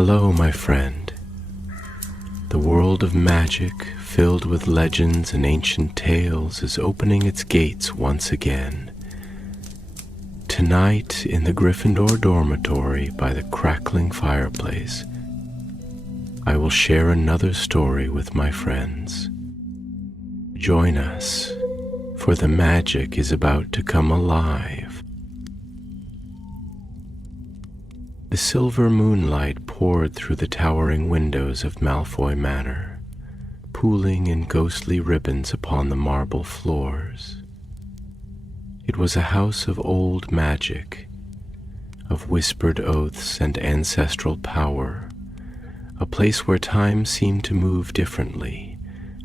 Hello, my friend. The world of magic, filled with legends and ancient tales, is opening its gates once again. Tonight, in the Gryffindor dormitory by the crackling fireplace, I will share another story with my friends. Join us, for the magic is about to come alive. The silver moonlight poured through the towering windows of Malfoy Manor, pooling in ghostly ribbons upon the marble floors. It was a house of old magic, of whispered oaths and ancestral power, a place where time seemed to move differently,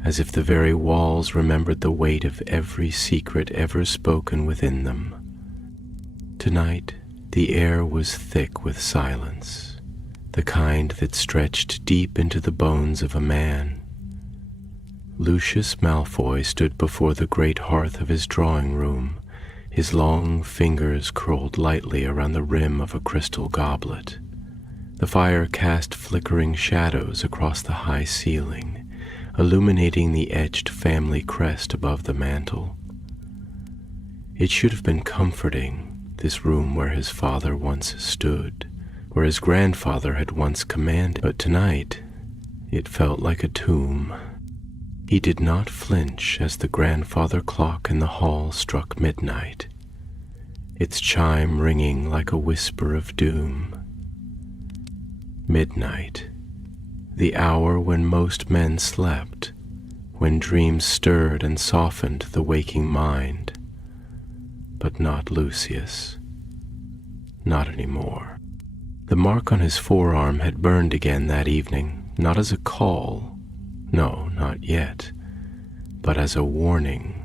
as if the very walls remembered the weight of every secret ever spoken within them. Tonight, the air was thick with silence, the kind that stretched deep into the bones of a man. Lucius Malfoy stood before the great hearth of his drawing room, his long fingers curled lightly around the rim of a crystal goblet. The fire cast flickering shadows across the high ceiling, illuminating the etched family crest above the mantel. It should have been comforting, this room where his father once stood, where his grandfather had once commanded, but tonight it felt like a tomb. He did not flinch as the grandfather clock in the hall struck midnight, its chime ringing like a whisper of doom. Midnight, the hour when most men slept, when dreams stirred and softened the waking mind. But not Lucius. Not anymore. The mark on his forearm had burned again that evening, not as a call, no, not yet, but as a warning,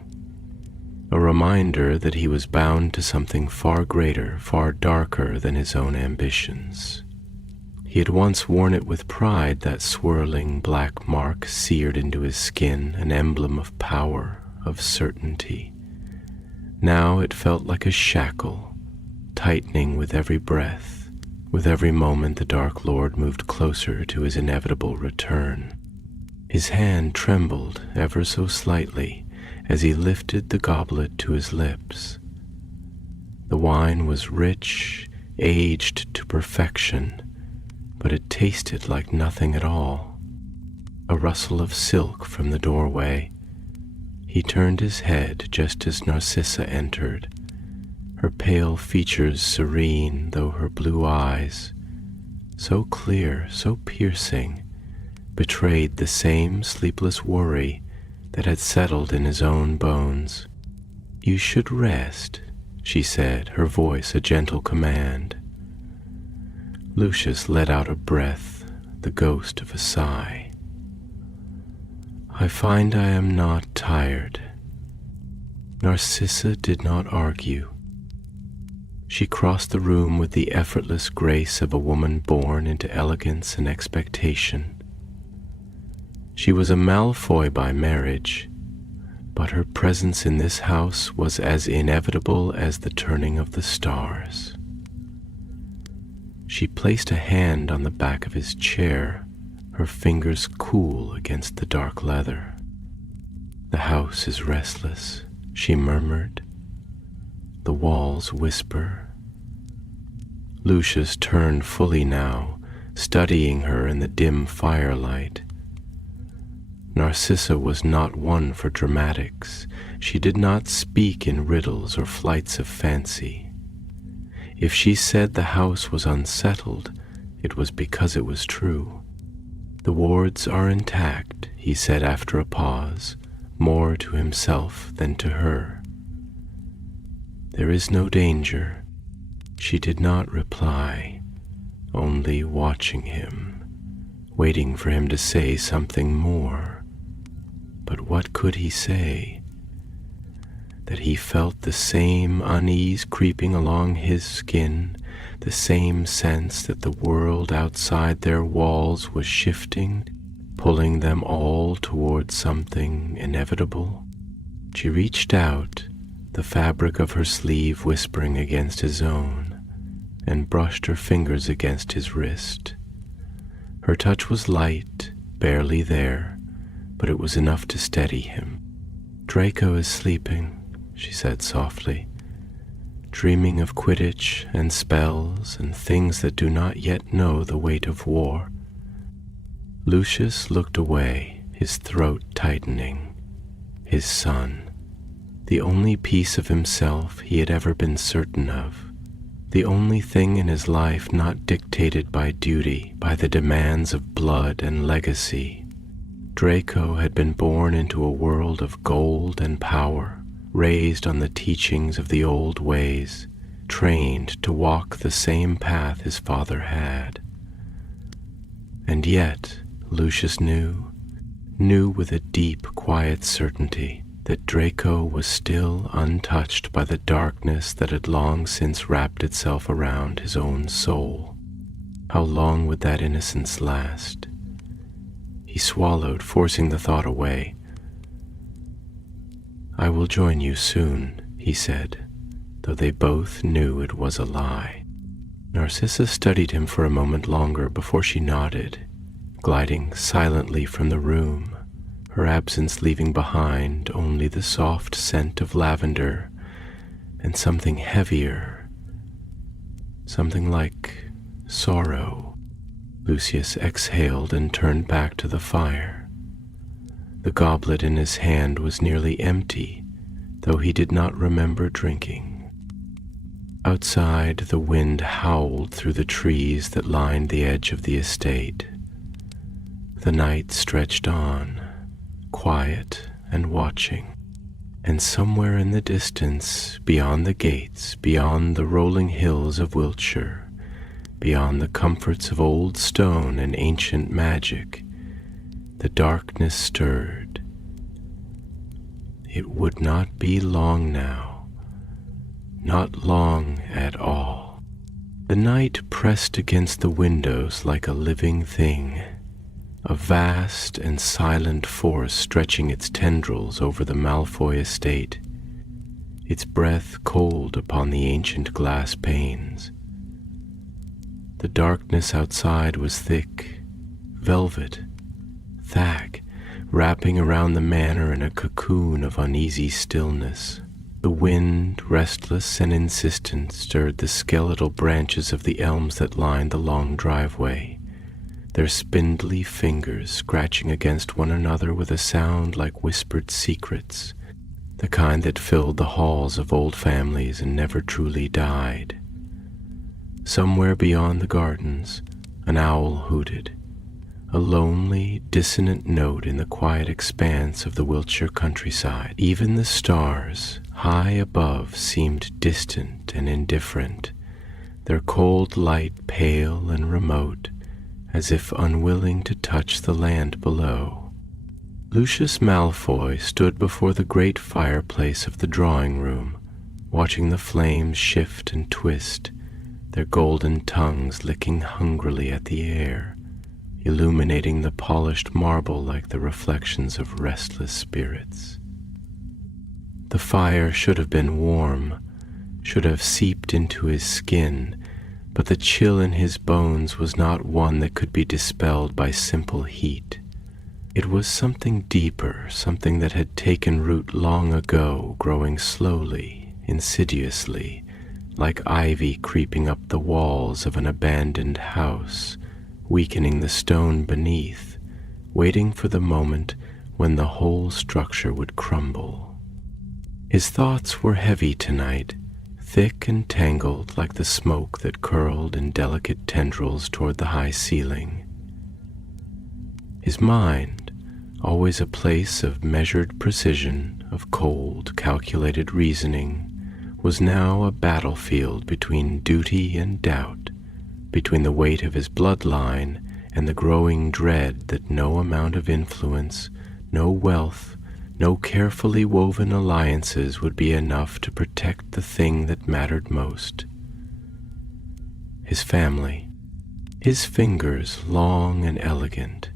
a reminder that he was bound to something far greater, far darker than his own ambitions. He had once worn it with pride, that swirling black mark seared into his skin, an emblem of power, of certainty. Now it felt like a shackle, tightening with every breath. With every moment the Dark Lord moved closer to his inevitable return. His hand trembled ever so slightly as he lifted the goblet to his lips. The wine was rich, aged to perfection, but it tasted like nothing at all. A rustle of silk from the doorway. He turned his head just as Narcissa entered, her pale features serene, though her blue eyes, so clear, so piercing, betrayed the same sleepless worry that had settled in his own bones. "You should rest," she said, her voice a gentle command. Lucius let out a breath, the ghost of a sigh. "I find I am not tired." Narcissa did not argue. She crossed the room with the effortless grace of a woman born into elegance and expectation. She was a Malfoy by marriage, but her presence in this house was as inevitable as the turning of the stars. She placed a hand on the back of his chair, her fingers cool against the dark leather. "The house is restless," she murmured. "The walls whisper." Lucius turned fully now, studying her in the dim firelight. Narcissa was not one for dramatics. She did not speak in riddles or flights of fancy. If she said the house was unsettled, it was because it was true. "The wards are intact," he said after a pause, more to himself than to her. "There is no danger." She did not reply, only watching him, waiting for him to say something more. But what could he say? That he felt the same unease creeping along his skin, the same sense that the world outside their walls was shifting, pulling them all toward something inevitable. She reached out, the fabric of her sleeve whispering against his own, and brushed her fingers against his wrist. Her touch was light, barely there, but it was enough to steady him. "Draco is sleeping," she said softly, "dreaming of Quidditch and spells and things that do not yet know the weight of war." Lucius looked away, his throat tightening. His son, the only piece of himself he had ever been certain of, the only thing in his life not dictated by duty, by the demands of blood and legacy. Draco had been born into a world of gold and power, raised on the teachings of the old ways, trained to walk the same path his father had. And yet, Lucius knew with a deep, quiet certainty that Draco was still untouched by the darkness that had long since wrapped itself around his own soul. How long would that innocence last? He swallowed, forcing the thought away. "I will join you soon," he said, though they both knew it was a lie. Narcissa studied him for a moment longer before she nodded, gliding silently from the room, her absence leaving behind only the soft scent of lavender and something heavier, something like sorrow. Lucius exhaled and turned back to the fire. The goblet in his hand was nearly empty, though he did not remember drinking. Outside, the wind howled through the trees that lined the edge of the estate. The night stretched on, quiet and watching, and somewhere in the distance, beyond the gates, beyond the rolling hills of Wiltshire, beyond the comforts of old stone and ancient magic, the darkness stirred. It would not be long now, not long at all. The night pressed against the windows like a living thing, a vast and silent force stretching its tendrils over the Malfoy estate, its breath cold upon the ancient glass panes. The darkness outside was thick, velvet, thag, wrapping around the manor in a cocoon of uneasy stillness. The wind, restless and insistent, stirred the skeletal branches of the elms that lined the long driveway, their spindly fingers scratching against one another with a sound like whispered secrets, the kind that filled the halls of old families and never truly died. Somewhere beyond the gardens, an owl hooted, a lonely, dissonant note in the quiet expanse of the Wiltshire countryside. Even the stars, high above, seemed distant and indifferent, their cold light pale and remote, as if unwilling to touch the land below. Lucius Malfoy stood before the great fireplace of the drawing room, watching the flames shift and twist, their golden tongues licking hungrily at the air, illuminating the polished marble like the reflections of restless spirits. The fire should have been warm, should have seeped into his skin, but the chill in his bones was not one that could be dispelled by simple heat. It was something deeper, something that had taken root long ago, growing slowly, insidiously, like ivy creeping up the walls of an abandoned house, weakening the stone beneath, waiting for the moment when the whole structure would crumble. His thoughts were heavy tonight, thick and tangled like the smoke that curled in delicate tendrils toward the high ceiling. His mind, always a place of measured precision, of cold, calculated reasoning, was now a battlefield between duty and doubt, between the weight of his bloodline and the growing dread that no amount of influence, no wealth, no carefully woven alliances would be enough to protect the thing that mattered most. His family. His fingers, long and elegant,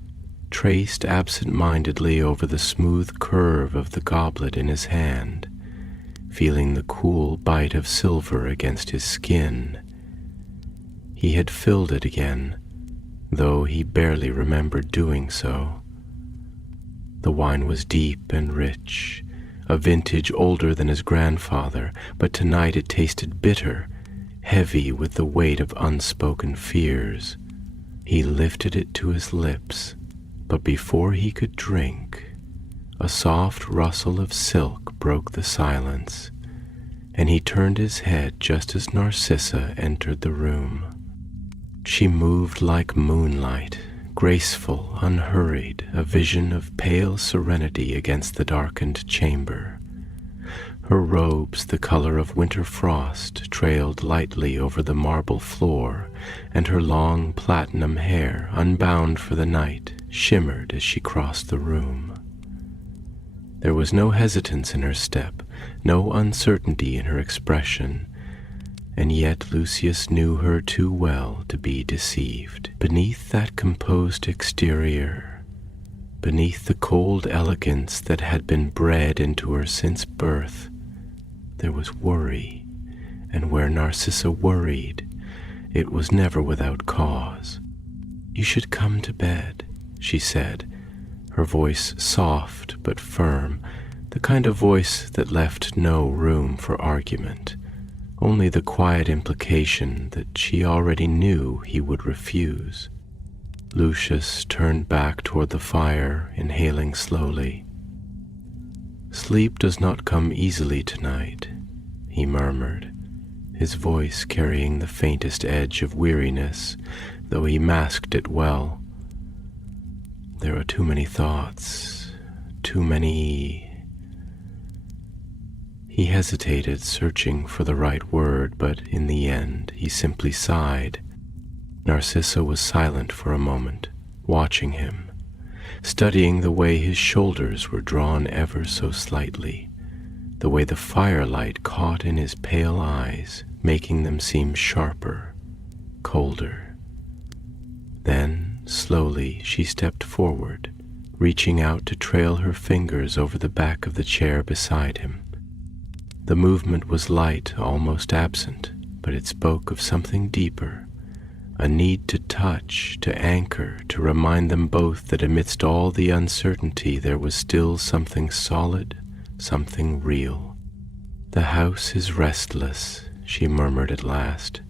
traced absent-mindedly over the smooth curve of the goblet in his hand, feeling the cool bite of silver against his skin. He had filled it again, though he barely remembered doing so. The wine was deep and rich, a vintage older than his grandfather, but tonight it tasted bitter, heavy with the weight of unspoken fears. He lifted it to his lips, but before he could drink, a soft rustle of silk broke the silence, and he turned his head just as Narcissa entered the room. She moved like moonlight, graceful, unhurried, a vision of pale serenity against the darkened chamber. Her robes, the color of winter frost, trailed lightly over the marble floor, and her long platinum hair, unbound for the night, shimmered as she crossed the room. There was no hesitance in her step, no uncertainty in her expression, and yet Lucius knew her too well to be deceived. Beneath that composed exterior, beneath the cold elegance that had been bred into her since birth, there was worry, and where Narcissa worried, it was never without cause. "You should come to bed," she said, her voice soft but firm, the kind of voice that left no room for argument, only the quiet implication that she already knew he would refuse. Lucius turned back toward the fire, inhaling slowly. "Sleep does not come easily tonight," he murmured, his voice carrying the faintest edge of weariness, though he masked it well. "There are too many thoughts, too many—" He hesitated, searching for the right word, but in the end he simply sighed. Narcissa was silent for a moment, watching him, studying the way his shoulders were drawn ever so slightly, the way the firelight caught in his pale eyes, making them seem sharper, colder. Then, slowly, she stepped forward, reaching out to trail her fingers over the back of the chair beside him. The movement was light, almost absent, but it spoke of something deeper, a need to touch, to anchor, to remind them both that amidst all the uncertainty there was still something solid, something real. "The house is restless," she murmured at last,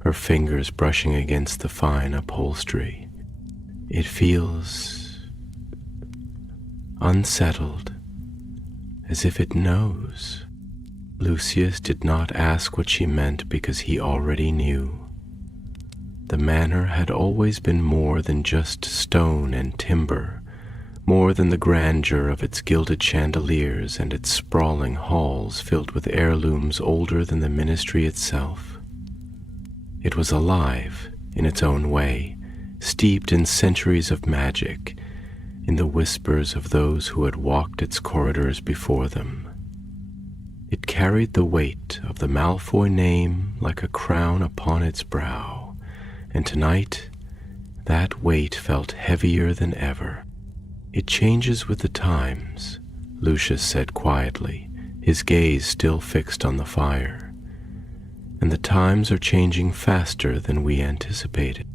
her fingers brushing against the fine upholstery. "It feels unsettled, as if it knows." Lucius did not ask what she meant because he already knew. The manor had always been more than just stone and timber, more than the grandeur of its gilded chandeliers and its sprawling halls filled with heirlooms older than the ministry itself. It was alive in its own way, steeped in centuries of magic, in the whispers of those who had walked its corridors before them. It carried the weight of the Malfoy name like a crown upon its brow, and tonight that weight felt heavier than ever. "It changes with the times," Lucius said quietly, his gaze still fixed on the fire. "And the times are changing faster than we anticipated."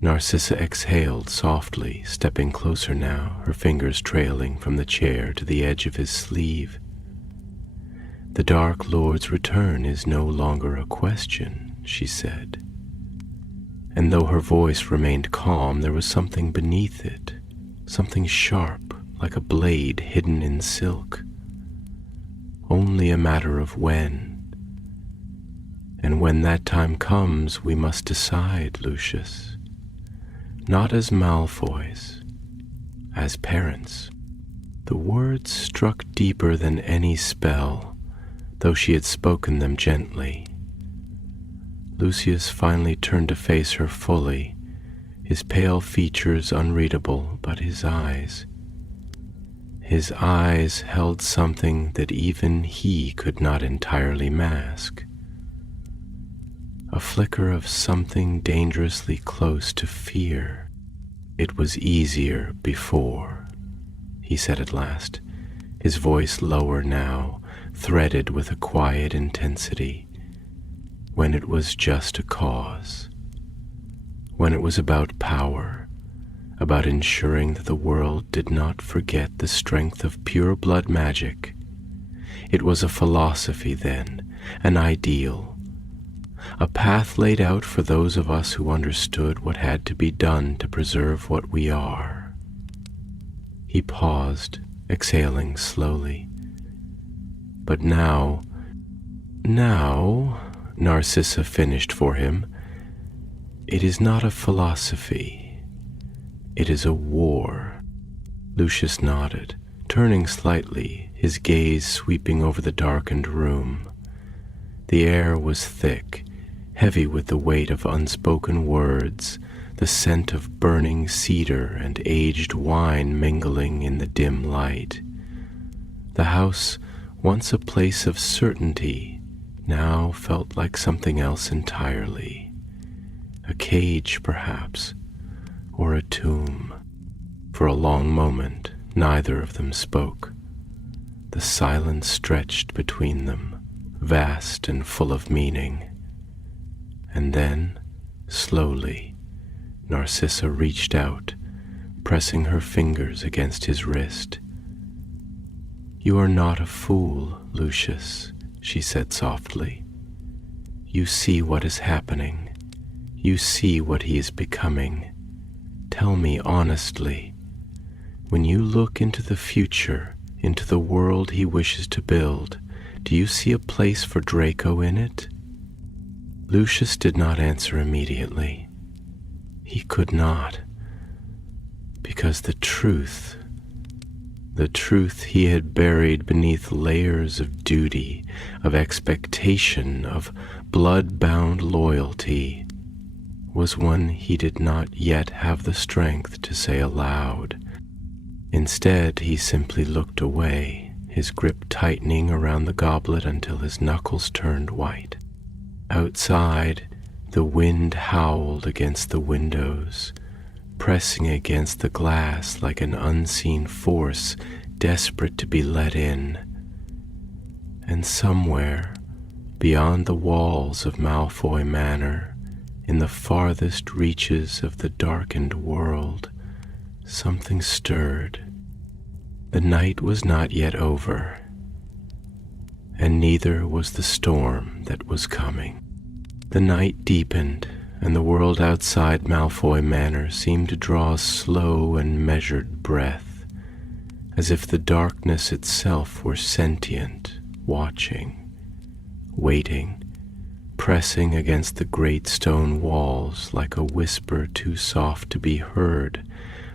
Narcissa exhaled softly, stepping closer now, her fingers trailing from the chair to the edge of his sleeve. "The Dark Lord's return is no longer a question," she said. And though her voice remained calm, there was something beneath it, something sharp, like a blade hidden in silk. "Only a matter of when. And when that time comes, we must decide, Lucius. Not as Malfoys, as parents." The words struck deeper than any spell, though she had spoken them gently. Lucius finally turned to face her fully, his pale features unreadable, but his eyes held something that even he could not entirely mask. A flicker of something dangerously close to fear. "It was easier before," he said at last, his voice lower now, threaded with a quiet intensity. when it was just a cause, when it was about power, about ensuring that the world did not forget the strength of pure blood magic. It was a philosophy then, an ideal, a path laid out for those of us who understood what had to be done to preserve what we are. He paused, exhaling slowly. But now, Narcissa finished for him, it is not a philosophy. It is a war. Lucius nodded, turning slightly, his gaze sweeping over the darkened room. The air was thick, heavy with the weight of unspoken words, the scent of burning cedar and aged wine mingling in the dim light. The house, once a place of certainty, now felt like something else entirely. A cage, perhaps, or a tomb. For a long moment, neither of them spoke. The silence stretched between them, vast and full of meaning. And then, slowly, Narcissa reached out, pressing her fingers against his wrist. "You are not a fool, Lucius," she said softly. "You see what is happening. You see what he is becoming. Tell me honestly, when you look into the future, into the world he wishes to build, do you see a place for Draco in it?" Lucius did not answer immediately. He could not, because the truth he had buried beneath layers of duty, of expectation, of blood-bound loyalty, was one he did not yet have the strength to say aloud. Instead, he simply looked away, his grip tightening around the goblet until his knuckles turned white. Outside, the wind howled against the windows, pressing against the glass like an unseen force desperate to be let in. And somewhere, beyond the walls of Malfoy Manor, in the farthest reaches of the darkened world, something stirred. The night was not yet over, and neither was the storm that was coming. The night deepened, and the world outside Malfoy Manor seemed to draw a slow and measured breath, as if the darkness itself were sentient, watching, waiting, pressing against the great stone walls like a whisper too soft to be heard,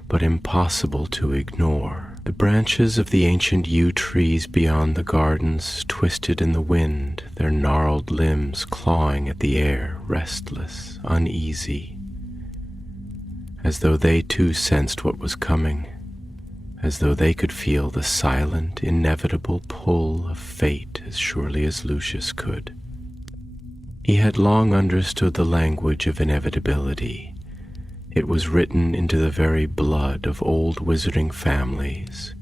but impossible to ignore. The branches of the ancient yew trees beyond the gardens twisted in the wind, their gnarled limbs clawing at the air, restless, uneasy, as though they too sensed what was coming, as though they could feel the silent, inevitable pull of fate as surely as Lucius could. He had long understood the language of inevitability. It was written into the very blood of old wizarding families,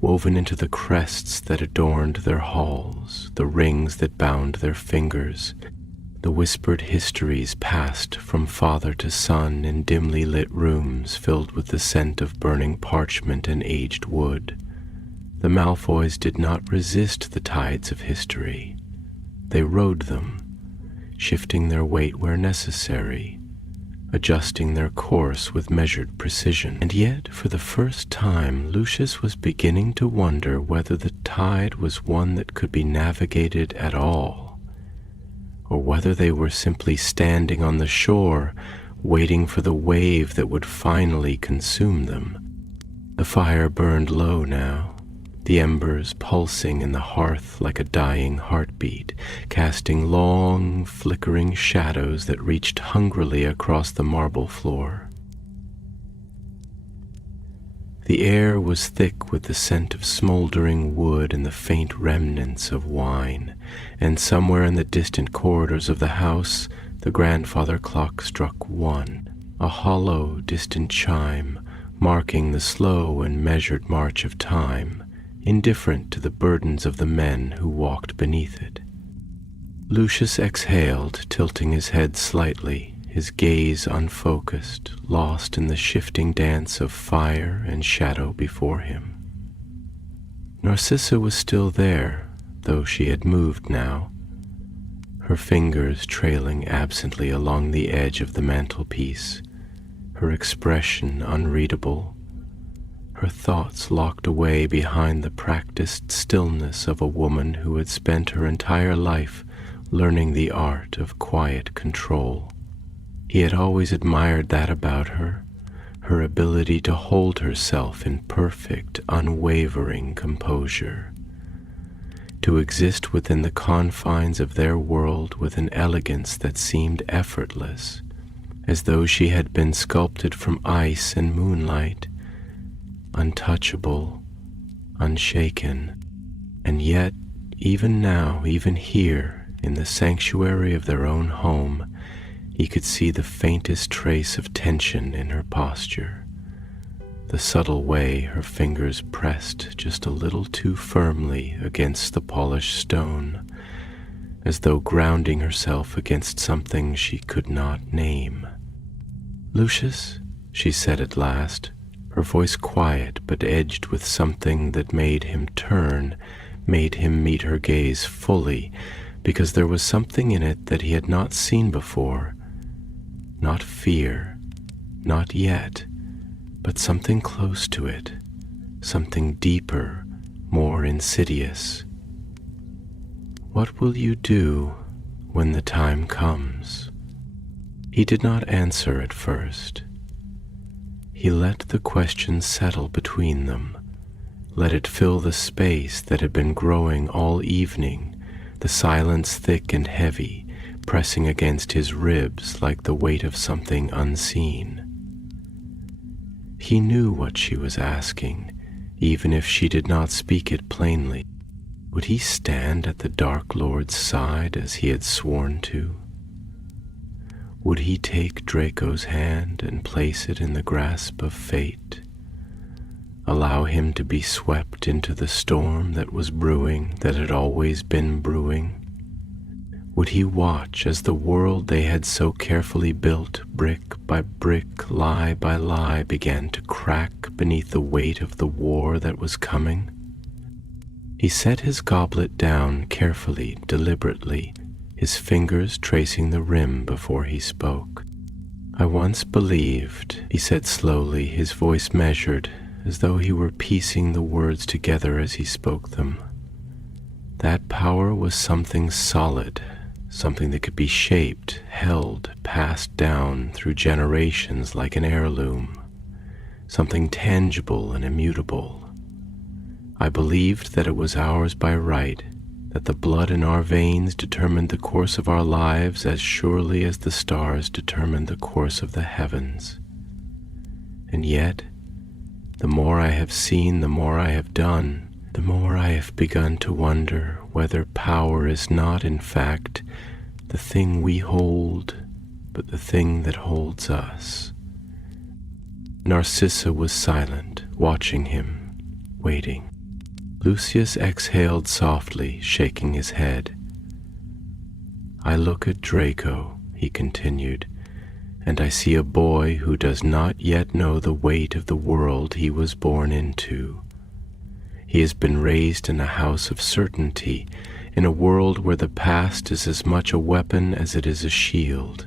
woven into the crests that adorned their halls, the rings that bound their fingers, the whispered histories passed from father to son in dimly lit rooms filled with the scent of burning parchment and aged wood. The Malfoys did not resist the tides of history. They rode them, shifting their weight where necessary, adjusting their course with measured precision. And yet, for the first time, Lucius was beginning to wonder whether the tide was one that could be navigated at all, or whether they were simply standing on the shore, waiting for the wave that would finally consume them. The fire burned low now, the embers pulsing in the hearth like a dying heartbeat, casting long, flickering shadows that reached hungrily across the marble floor. The air was thick with the scent of smoldering wood and the faint remnants of wine, and somewhere in the distant corridors of the house, the grandfather clock struck 1, a hollow, distant chime, marking the slow and measured march of time, indifferent to the burdens of the men who walked beneath it. Lucius exhaled, tilting his head slightly, his gaze unfocused, lost in the shifting dance of fire and shadow before him. Narcissa was still there, though she had moved now, her fingers trailing absently along the edge of the mantelpiece, her expression unreadable, her thoughts locked away behind the practiced stillness of a woman who had spent her entire life learning the art of quiet control. He had always admired that about her, her ability to hold herself in perfect, unwavering composure, to exist within the confines of their world with an elegance that seemed effortless, as though she had been sculpted from ice and moonlight, untouchable, unshaken. And yet, even now, even here, in the sanctuary of their own home, he could see the faintest trace of tension in her posture, the subtle way her fingers pressed just a little too firmly against the polished stone, as though grounding herself against something she could not name. "Lucius," she said at last, her voice quiet but edged with something that made him turn, made him meet her gaze fully, because there was something in it that he had not seen before. Not fear, not yet, but something close to it, something deeper, more insidious. "What will you do when the time comes?" He did not answer at first. He let the question settle between them, let it fill the space that had been growing all evening, the silence thick and heavy, pressing against his ribs like the weight of something unseen. He knew what she was asking, even if she did not speak it plainly. Would he stand at the Dark Lord's side as he had sworn to? Would he take Draco's hand and place it in the grasp of fate? Allow him to be swept into the storm that was brewing, that had always been brewing? Would he watch as the world they had so carefully built, brick by brick, lie by lie, began to crack beneath the weight of the war that was coming? He set his goblet down carefully, deliberately, his fingers tracing the rim before he spoke. "I once believed," he said slowly, his voice measured, as though he were piecing the words together as he spoke them, "that power was something solid, something that could be shaped, held, passed down through generations like an heirloom, something tangible and immutable. I believed that it was ours by right, that the blood in our veins determined the course of our lives as surely as the stars determined the course of the heavens. And yet, the more I have seen, the more I have done, the more I have begun to wonder whether power is not, in fact, the thing we hold, but the thing that holds us." Narcissa was silent, watching him, waiting. Lucius exhaled softly, shaking his head. "I look at Draco," he continued, "and I see a boy who does not yet know the weight of the world he was born into. He has been raised in a house of certainty, in a world where the past is as much a weapon as it is a shield.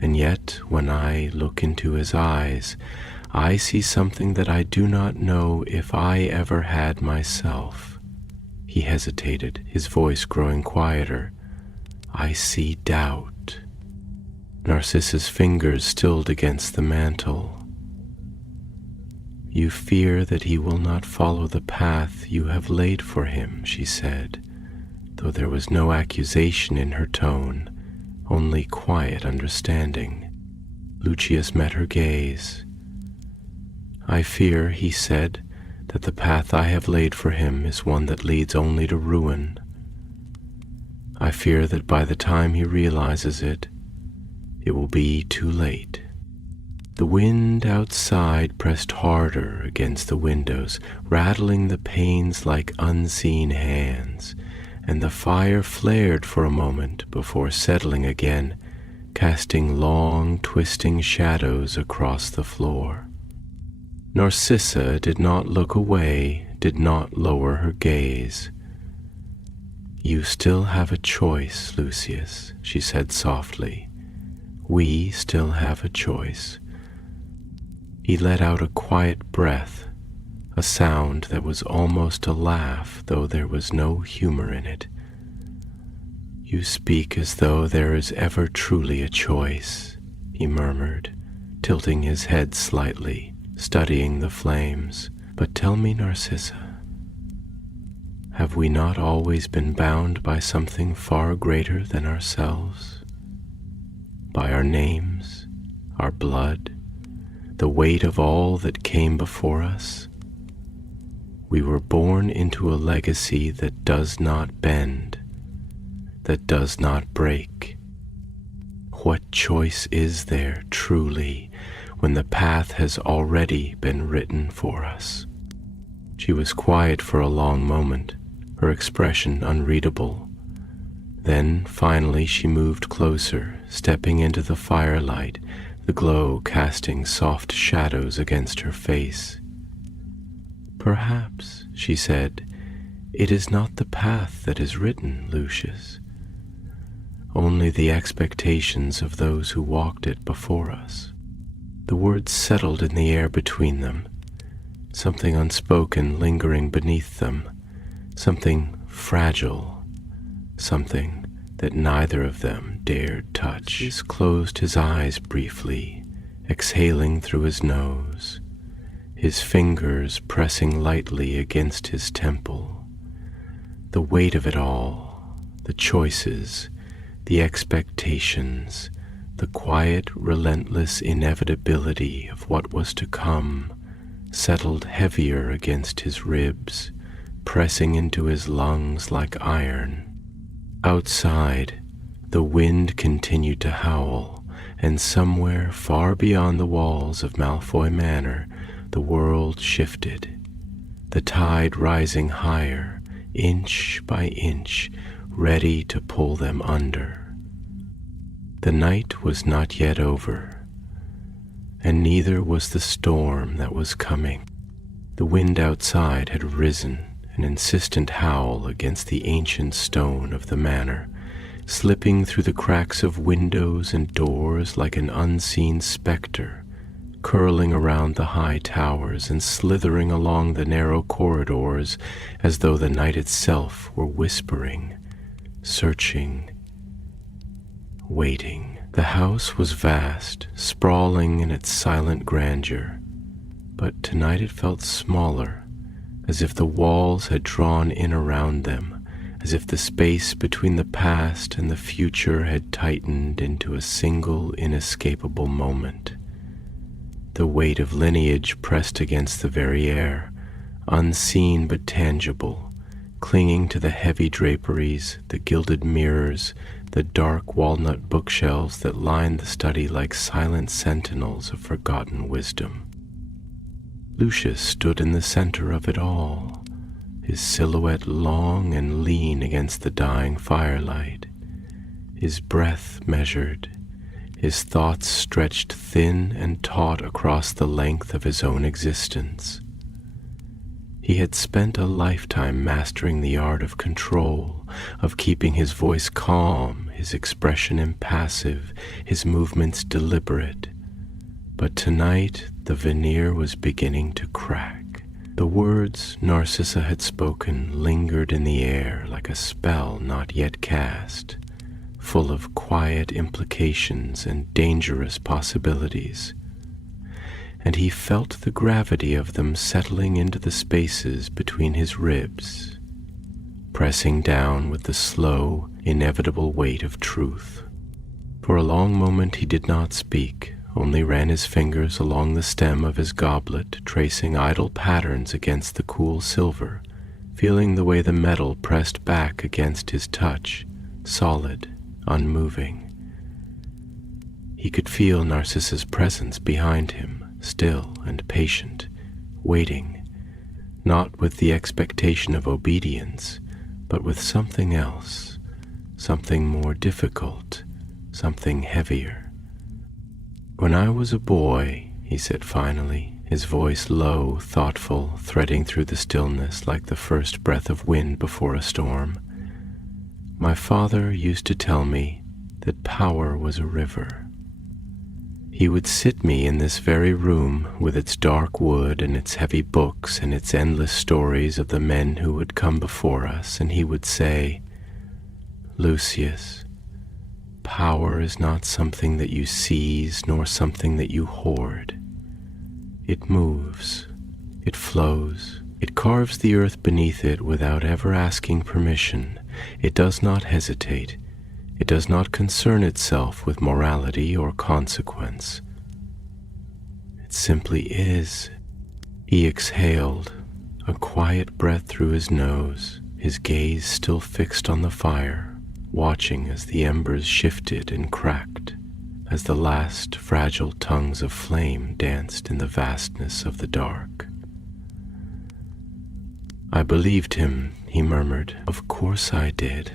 And yet, when I look into his eyes, I see something that I do not know if I ever had myself." He hesitated, his voice growing quieter. "I see doubt." Narcissa's fingers stilled against the mantle. "You fear that he will not follow the path you have laid for him," she said, though there was no accusation in her tone, only quiet understanding. Lucius met her gaze. "I fear," he said, "that the path I have laid for him is one that leads only to ruin. I fear that by the time he realizes it, it will be too late." The wind outside pressed harder against the windows, rattling the panes like unseen hands, and the fire flared for a moment before settling again, casting long, twisting shadows across the floor. Narcissa did not look away, did not lower her gaze. "You still have a choice, Lucius," she said softly. "We still have a choice." He let out a quiet breath, a sound that was almost a laugh, though there was no humor in it. "You speak as though there is ever truly a choice," he murmured, tilting his head slightly, studying the flames. "But tell me, Narcissa, have we not always been bound by something far greater than ourselves? By our names, our blood, the weight of all that came before us? We were born into a legacy that does not bend, that does not break. What choice is there, truly, when the path has already been written for us?" She was quiet for a long moment, her expression unreadable. Then, finally, she moved closer, stepping into the firelight, the glow casting soft shadows against her face. "Perhaps," she said, "it is not the path that is written, Lucius, only the expectations of those who walked it before us." The words settled in the air between them, something unspoken lingering beneath them, something fragile, something that neither of them dared touch. He closed his eyes briefly, exhaling through his nose, his fingers pressing lightly against his temple. The weight of it all, the choices, the expectations, the quiet, relentless inevitability of what was to come, settled heavier against his ribs, pressing into his lungs like iron. Outside, the wind continued to howl, and somewhere far beyond the walls of Malfoy Manor, the world shifted, the tide rising higher, inch by inch, ready to pull them under. The night was not yet over, and neither was the storm that was coming. The wind outside had risen, an insistent howl against the ancient stone of the manor, slipping through the cracks of windows and doors like an unseen specter, curling around the high towers and slithering along the narrow corridors as though the night itself were whispering, searching, waiting. The house was vast, sprawling in its silent grandeur, but tonight it felt smaller, as if the walls had drawn in around them, as if the space between the past and the future had tightened into a single inescapable moment. The weight of lineage pressed against the very air, unseen but tangible, clinging to the heavy draperies, the gilded mirrors, the dark walnut bookshelves that lined the study like silent sentinels of forgotten wisdom. Lucius stood in the center of it all, his silhouette long and lean against the dying firelight, his breath measured, his thoughts stretched thin and taut across the length of his own existence. He had spent a lifetime mastering the art of control, of keeping his voice calm, his expression impassive, his movements deliberate. But tonight the veneer was beginning to crack. The words Narcissa had spoken lingered in the air like a spell not yet cast, full of quiet implications and dangerous possibilities. And he felt the gravity of them settling into the spaces between his ribs, pressing down with the slow, inevitable weight of truth. For a long moment he did not speak, only ran his fingers along the stem of his goblet, tracing idle patterns against the cool silver, feeling the way the metal pressed back against his touch, solid, unmoving. He could feel Narcissa's presence behind him, still and patient, waiting, not with the expectation of obedience, but with something else, something more difficult, something heavier. When I was a boy, he said finally, his voice low, thoughtful, threading through the stillness like the first breath of wind before a storm, my father used to tell me that power was a river. He would sit me in this very room with its dark wood and its heavy books and its endless stories of the men who had come before us, and he would say, "Lucius, power is not something that you seize nor something that you hoard. It moves, it flows, it carves the earth beneath it without ever asking permission. It does not hesitate. It does not concern itself with morality or consequence. It simply is." He exhaled, a quiet breath through his nose, his gaze still fixed on the fire, watching as the embers shifted and cracked, as the last fragile tongues of flame danced in the vastness of the dark. "I believed him," he murmured. "Of course I did.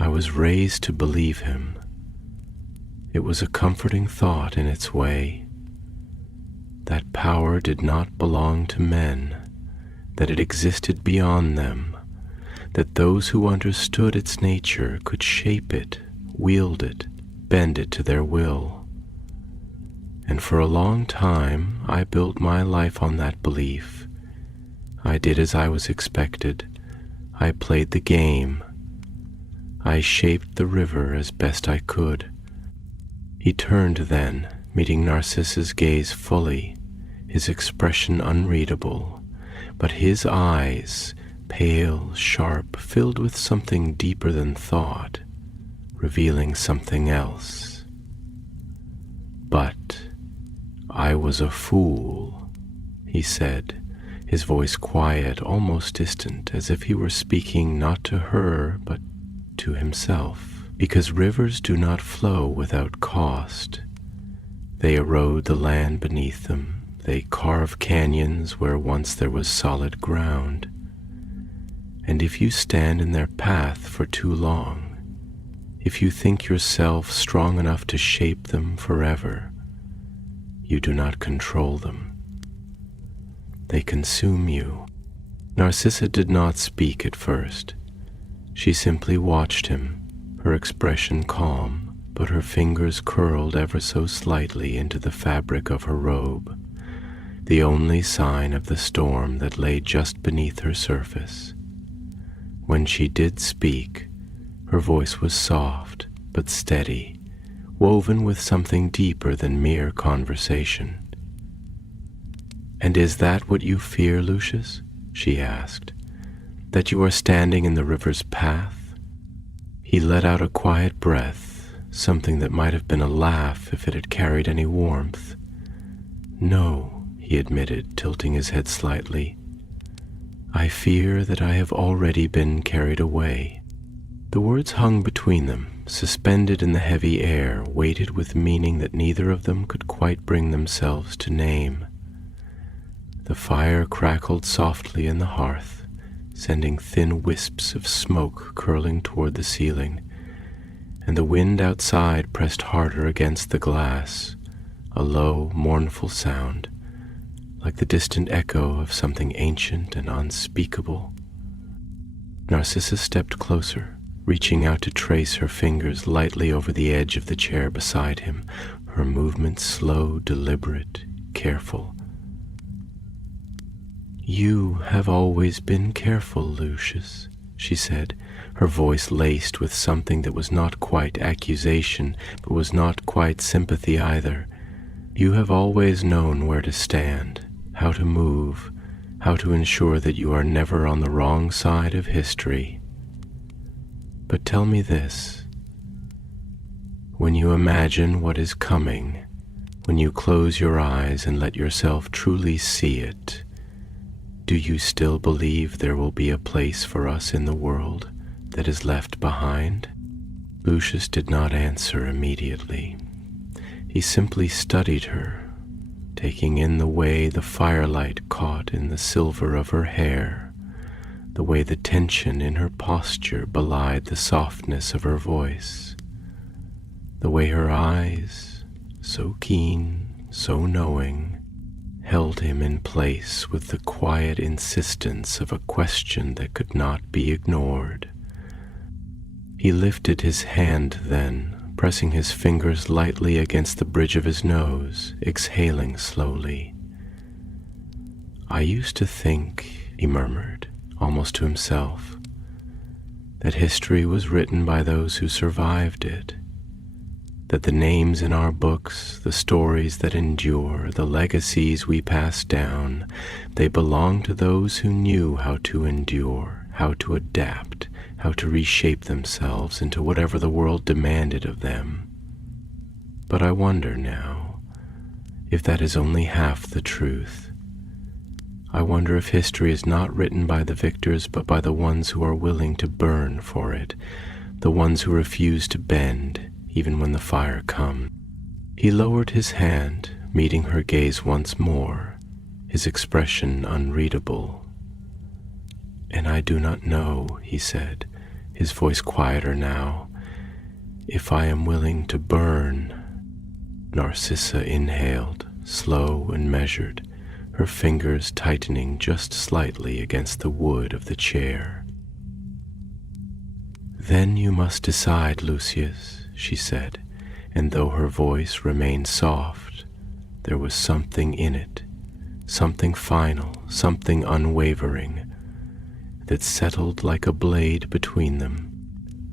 I was raised to believe him." It was a comforting thought in its way, that power did not belong to men, that it existed beyond them, that those who understood its nature could shape it, wield it, bend it to their will. And for a long time I built my life on that belief. I did as I was expected. I played the game. I shaped the river as best I could. He turned then, meeting Narcissa's gaze fully, his expression unreadable, but his eyes, pale, sharp, filled with something deeper than thought, revealing something else. "But I was a fool," he said, his voice quiet, almost distant, as if he were speaking not to her, but to himself, because rivers do not flow without cost. They erode the land beneath them. They carve canyons where once there was solid ground. And if you stand in their path for too long, if you think yourself strong enough to shape them forever, you do not control them. They consume you. Narcissa did not speak at first. She simply watched him, her expression calm, but her fingers curled ever so slightly into the fabric of her robe, the only sign of the storm that lay just beneath her surface. When she did speak, her voice was soft but steady, woven with something deeper than mere conversation. "And is that what you fear, Lucius?" she asked. "That you are standing in the river's path?" He let out a quiet breath, something that might have been a laugh if it had carried any warmth. "No," he admitted, tilting his head slightly. "I fear that I have already been carried away." The words hung between them, suspended in the heavy air, weighted with meaning that neither of them could quite bring themselves to name. The fire crackled softly in the hearth, sending thin wisps of smoke curling toward the ceiling, and the wind outside pressed harder against the glass, a low, mournful sound, like the distant echo of something ancient and unspeakable. Narcissa stepped closer, reaching out to trace her fingers lightly over the edge of the chair beside him, her movements slow, deliberate, careful. "You have always been careful, Lucius," she said, her voice laced with something that was not quite accusation, but was not quite sympathy either. "You have always known where to stand, how to move, how to ensure that you are never on the wrong side of history. But tell me this. When you imagine what is coming, when you close your eyes and let yourself truly see it, do you still believe there will be a place for us in the world that is left behind?" Lucius did not answer immediately. He simply studied her, taking in the way the firelight caught in the silver of her hair, the way the tension in her posture belied the softness of her voice, the way her eyes, so keen, so knowing, held him in place with the quiet insistence of a question that could not be ignored. He lifted his hand then, pressing his fingers lightly against the bridge of his nose, exhaling slowly. "I used to think," he murmured, almost to himself, "that history was written by those who survived it, that the names in our books, the stories that endure, the legacies we pass down, they belong to those who knew how to endure, how to adapt, how to reshape themselves into whatever the world demanded of them. But I wonder now if that is only half the truth. I wonder if history is not written by the victors but by the ones who are willing to burn for it, the ones who refuse to bend even when the fire comes." He lowered his hand, meeting her gaze once more, his expression unreadable. "And I do not know," he said, his voice quieter now, "if I am willing to burn." Narcissa inhaled, slow and measured, her fingers tightening just slightly against the wood of the chair. "Then you must decide, Lucius," she said, and though her voice remained soft, there was something in it, something final, something unwavering, that settled like a blade between them.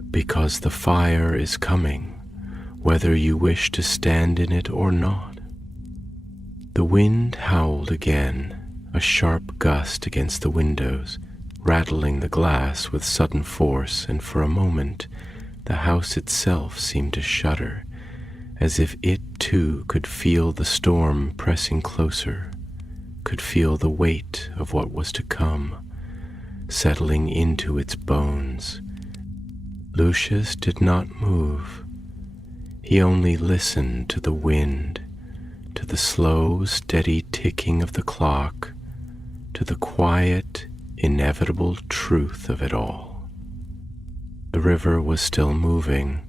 "Because the fire is coming, whether you wish to stand in it or not." The wind howled again, a sharp gust against the windows, rattling the glass with sudden force, and for a moment the house itself seemed to shudder, as if it too could feel the storm pressing closer, could feel the weight of what was to come, settling into its bones. Lucius did not move. He only listened to the wind, to the slow, steady ticking of the clock, to the quiet, inevitable truth of it all. The river was still moving,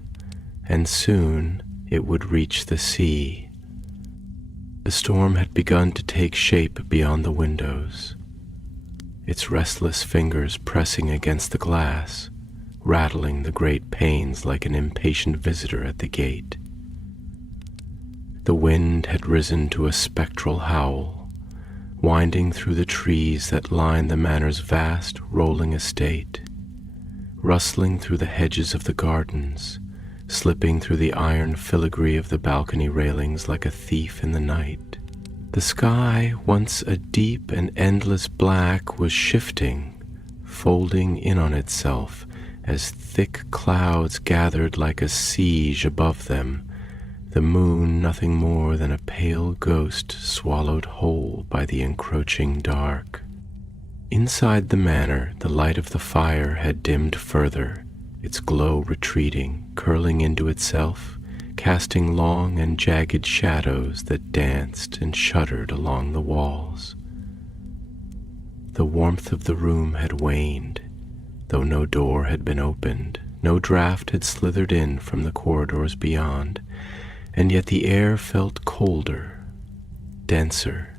and soon it would reach the sea. The storm had begun to take shape beyond the windows, its restless fingers pressing against the glass, rattling the great panes like an impatient visitor at the gate. The wind had risen to a spectral howl, winding through the trees that lined the manor's vast, rolling estate, rustling through the hedges of the gardens, slipping through the iron filigree of the balcony railings like a thief in the night. The sky, once a deep and endless black, was shifting, folding in on itself as thick clouds gathered like a siege above them, the moon nothing more than a pale ghost swallowed whole by the encroaching dark. Inside the manor, the light of the fire had dimmed further, its glow retreating, curling into itself, casting long and jagged shadows that danced and shuddered along the walls. The warmth of the room had waned, though no door had been opened, no draught had slithered in from the corridors beyond, and yet the air felt colder, denser,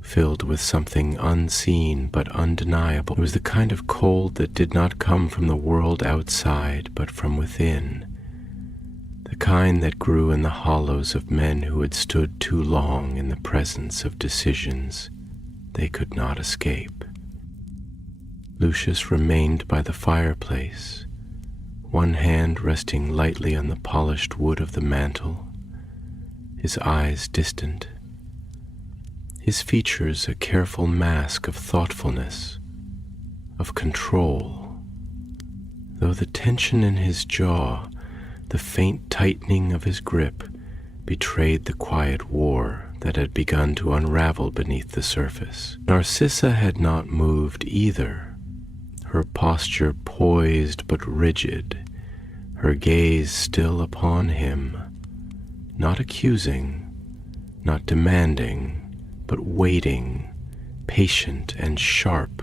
filled with something unseen but undeniable. It was the kind of cold that did not come from the world outside, but from within, the kind that grew in the hollows of men who had stood too long in the presence of decisions they could not escape. Lucius remained by the fireplace, one hand resting lightly on the polished wood of the mantel, his eyes distant, his features a careful mask of thoughtfulness, of control, though the tension in his jaw, the faint tightening of his grip, betrayed the quiet war that had begun to unravel beneath the surface. Narcissa had not moved either, her posture poised but rigid, her gaze still upon him, not accusing, not demanding, but waiting, patient and sharp,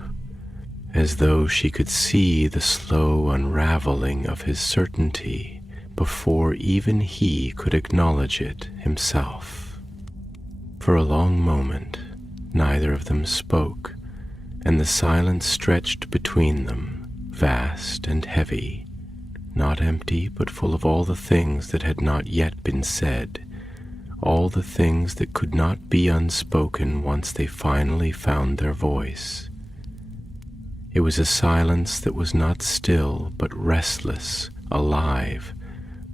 as though she could see the slow unraveling of his certainty before even he could acknowledge it himself. For a long moment, neither of them spoke, and the silence stretched between them, vast and heavy, not empty, but full of all the things that had not yet been said, all the things that could not be unspoken once they finally found their voice. It was a silence that was not still, but restless, alive,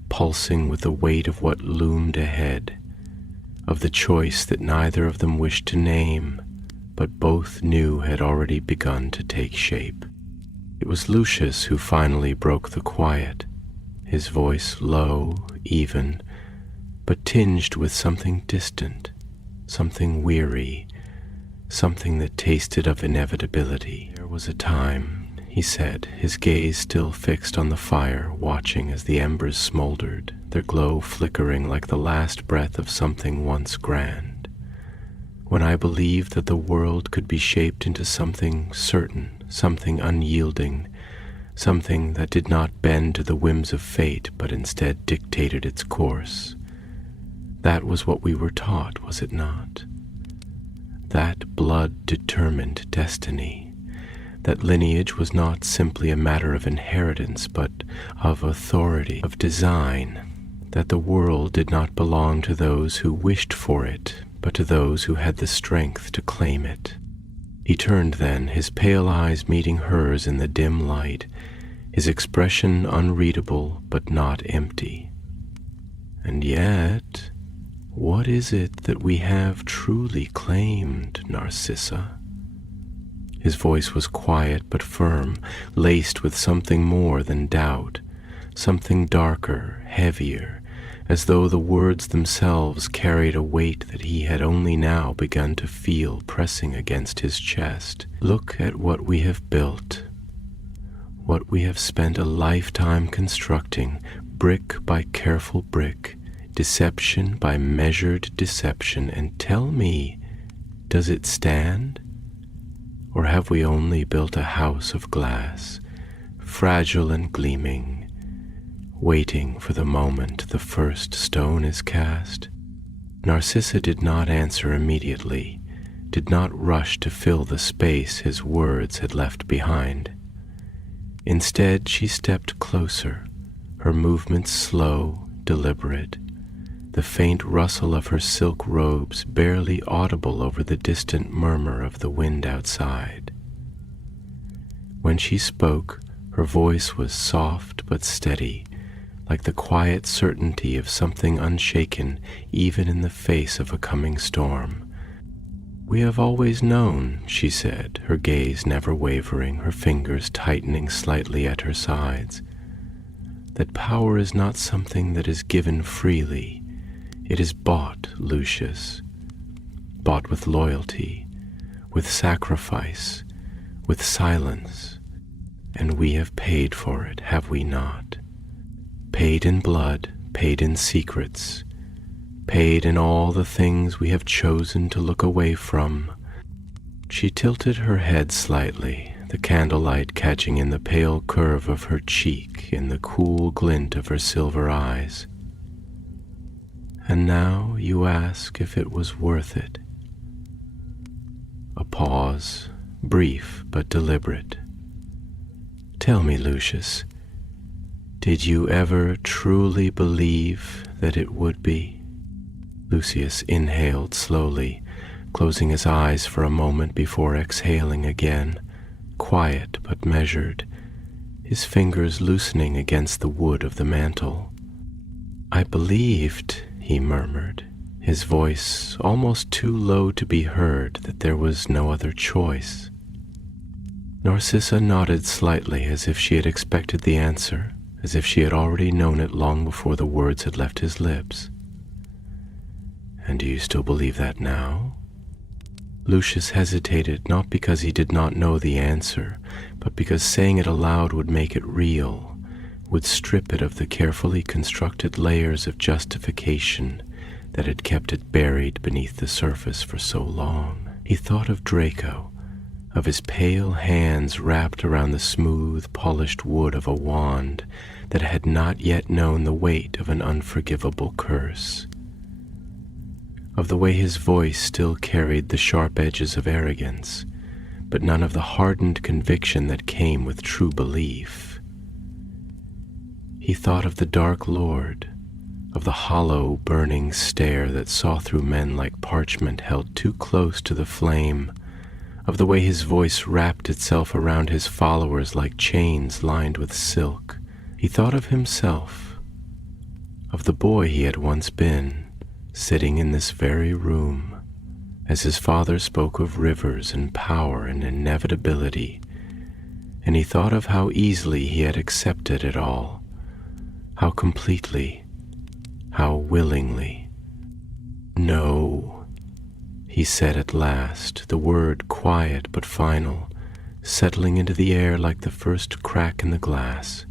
pulsing with the weight of what loomed ahead, of the choice that neither of them wished to name, but both knew had already begun to take shape. It was Lucius who finally broke the quiet, his voice low, even, but tinged with something distant, something weary, something that tasted of inevitability. There was a time, he said, his gaze still fixed on the fire, watching as the embers smoldered, their glow flickering like the last breath of something once grand, when I believed that the world could be shaped into something certain, something unyielding, something that did not bend to the whims of fate, but instead dictated its course. That was what we were taught, was it not? That blood determined destiny. That lineage was not simply a matter of inheritance, but of authority, of design. That the world did not belong to those who wished for it, but to those who had the strength to claim it. He turned then, his pale eyes meeting hers in the dim light, his expression unreadable but not empty. And yet, what is it that we have truly claimed, Narcissa? His voice was quiet but firm, laced with something more than doubt, something darker, heavier, as though the words themselves carried a weight that he had only now begun to feel pressing against his chest. Look at what we have built, what we have spent a lifetime constructing, brick by careful brick, deception by measured deception, and tell me, does it stand? Or have we only built a house of glass, fragile and gleaming, waiting for the moment the first stone is cast? Narcissa did not answer immediately, did not rush to fill the space his words had left behind. Instead, she stepped closer, her movements slow, deliberate, the faint rustle of her silk robes barely audible over the distant murmur of the wind outside. When she spoke, her voice was soft but steady, like the quiet certainty of something unshaken even in the face of a coming storm. "We have always known," she said, her gaze never wavering, her fingers tightening slightly at her sides, "that power is not something that is given freely. It is bought, Lucius, bought with loyalty, with sacrifice, with silence, and we have paid for it, have we not? Paid in blood, paid in secrets, paid in all the things we have chosen to look away from." She tilted her head slightly, the candlelight catching in the pale curve of her cheek, in the cool glint of her silver eyes. "And now you ask if it was worth it." A pause, brief but deliberate. "Tell me, Lucius, did you ever truly believe that it would be?" Lucius inhaled slowly, closing his eyes for a moment before exhaling again, quiet but measured, his fingers loosening against the wood of the mantel. "I believed," he murmured, his voice almost too low to be heard, "that there was no other choice." Narcissa nodded slightly as if she had expected the answer, as if she had already known it long before the words had left his lips. "And do you still believe that now?" Lucius hesitated, not because he did not know the answer, but because saying it aloud would make it real, would strip it of the carefully constructed layers of justification that had kept it buried beneath the surface for so long. He thought of Draco, of his pale hands wrapped around the smooth, polished wood of a wand that had not yet known the weight of an unforgivable curse, of the way his voice still carried the sharp edges of arrogance, but none of the hardened conviction that came with true belief. He thought of the Dark Lord, of the hollow, burning stare that saw through men like parchment held too close to the flame, of the way his voice wrapped itself around his followers like chains lined with silk. He thought of himself, of the boy he had once been, sitting in this very room, as his father spoke of rivers and power and inevitability, and he thought of how easily he had accepted it all, how completely, how willingly. "No," he said at last, the word quiet but final, settling into the air like the first crack in the glass.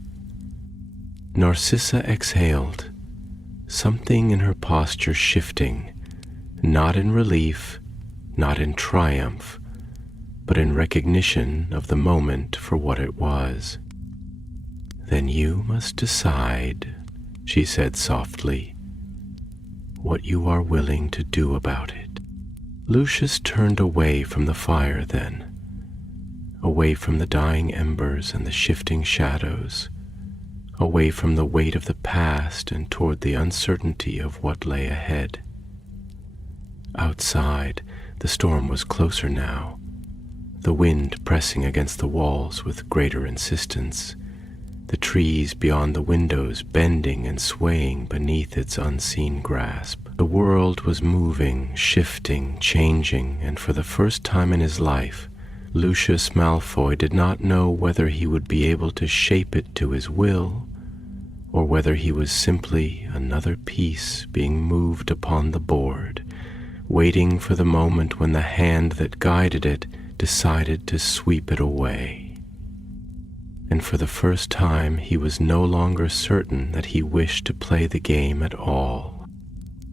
Narcissa exhaled, something in her posture shifting, not in relief, not in triumph, but in recognition of the moment for what it was. "Then you must decide," she said softly, "what you are willing to do about it." Lucius turned away from the fire then, away from the dying embers and the shifting shadows, away from the weight of the past and toward the uncertainty of what lay ahead. Outside, the storm was closer now, the wind pressing against the walls with greater insistence, the trees beyond the windows bending and swaying beneath its unseen grasp. The world was moving, shifting, changing, and for the first time in his life, Lucius Malfoy did not know whether he would be able to shape it to his will, or whether he was simply another piece being moved upon the board, waiting for the moment when the hand that guided it decided to sweep it away. And for the first time he was no longer certain that he wished to play the game at all.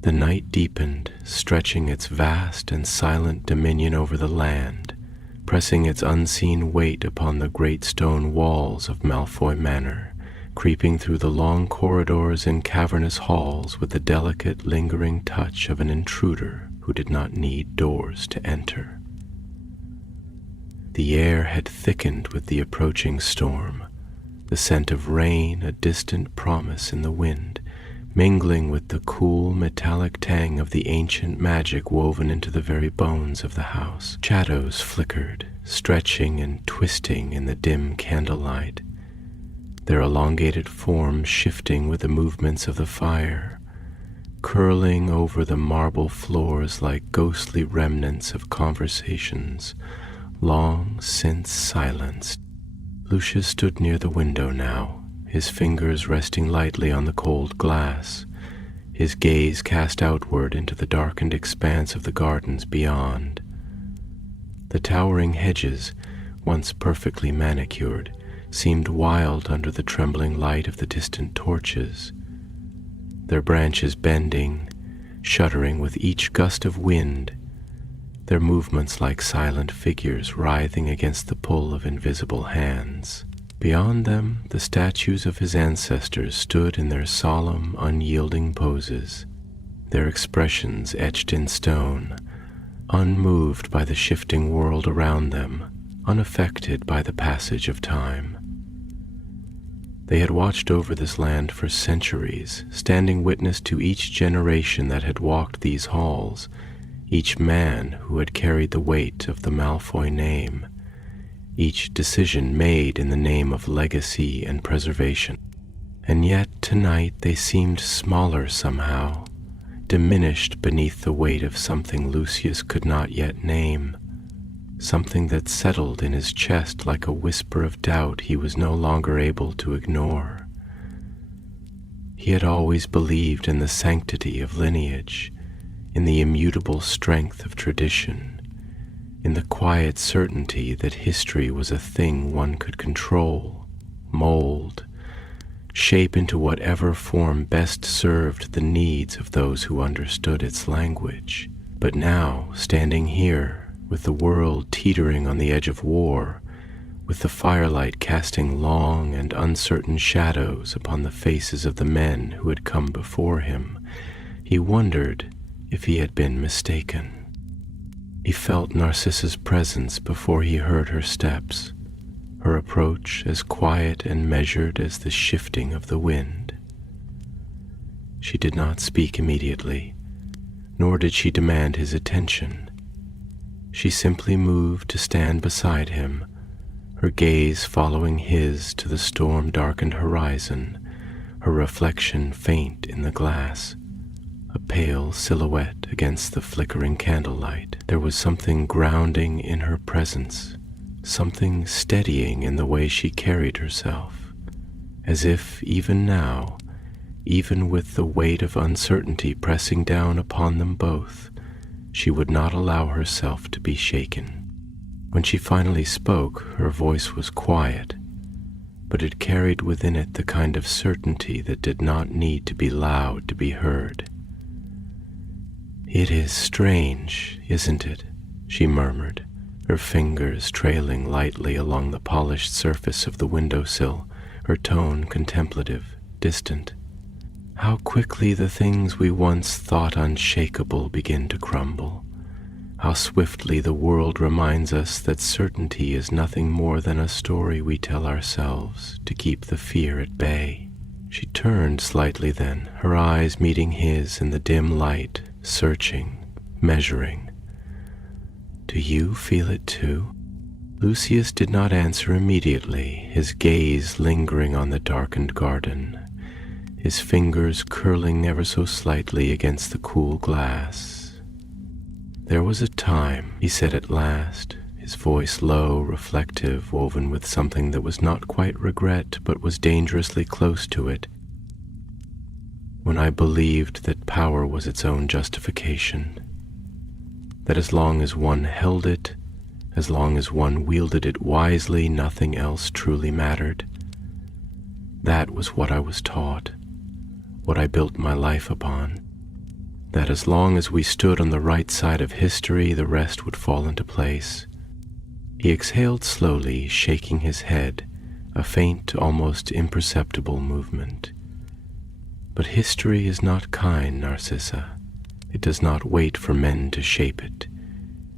The night deepened, stretching its vast and silent dominion over the land, pressing its unseen weight upon the great stone walls of Malfoy Manor, creeping through the long corridors and cavernous halls with the delicate, lingering touch of an intruder who did not need doors to enter. The air had thickened with the approaching storm, the scent of rain a distant promise in the wind, mingling with the cool, metallic tang of the ancient magic woven into the very bones of the house. Shadows flickered, stretching and twisting in the dim candlelight, their elongated forms shifting with the movements of the fire, curling over the marble floors like ghostly remnants of conversations long since silenced. Lucius stood near the window now, his fingers resting lightly on the cold glass, his gaze cast outward into the darkened expanse of the gardens beyond. The towering hedges, once perfectly manicured, seemed wild under the trembling light of the distant torches, their branches bending, shuddering with each gust of wind, their movements like silent figures writhing against the pull of invisible hands. Beyond them, the statues of his ancestors stood in their solemn, unyielding poses, their expressions etched in stone, unmoved by the shifting world around them, unaffected by the passage of time. They had watched over this land for centuries, standing witness to each generation that had walked these halls, each man who had carried the weight of the Malfoy name, each decision made in the name of legacy and preservation. And yet tonight they seemed smaller somehow, diminished beneath the weight of something Lucius could not yet name, something that settled in his chest like a whisper of doubt he was no longer able to ignore. He had always believed in the sanctity of lineage, in the immutable strength of tradition, in the quiet certainty that history was a thing one could control, mold, shape into whatever form best served the needs of those who understood its language. But now, standing here, with the world teetering on the edge of war, with the firelight casting long and uncertain shadows upon the faces of the men who had come before him, he wondered if he had been mistaken. He felt Narcissa's presence before he heard her steps, her approach as quiet and measured as the shifting of the wind. She did not speak immediately, nor did she demand his attention. She simply moved to stand beside him, her gaze following his to the storm-darkened horizon, her reflection faint in the glass, a pale silhouette against the flickering candlelight. There was something grounding in her presence, something steadying in the way she carried herself, as if even now, even with the weight of uncertainty pressing down upon them both, she would not allow herself to be shaken. When she finally spoke, her voice was quiet, but it carried within it the kind of certainty that did not need to be loud to be heard. "It is strange, isn't it?" she murmured, her fingers trailing lightly along the polished surface of the windowsill, her tone contemplative, distant. "How quickly the things we once thought unshakable begin to crumble. How swiftly the world reminds us that certainty is nothing more than a story we tell ourselves to keep the fear at bay." She turned slightly then, her eyes meeting his in the dim light, searching, measuring. "Do you feel it too?" Lucius did not answer immediately, his gaze lingering on the darkened garden, his fingers curling ever so slightly against the cool glass. "There was a time," he said at last, his voice low, reflective, woven with something that was not quite regret but was dangerously close to it, "when I believed that power was its own justification, that as long as one held it, as long as one wielded it wisely, nothing else truly mattered. That was what I was taught, what I built my life upon. That as long as we stood on the right side of history, the rest would fall into place." He exhaled slowly, shaking his head, a faint, almost imperceptible movement. "But history is not kind, Narcissa. It does not wait for men to shape it.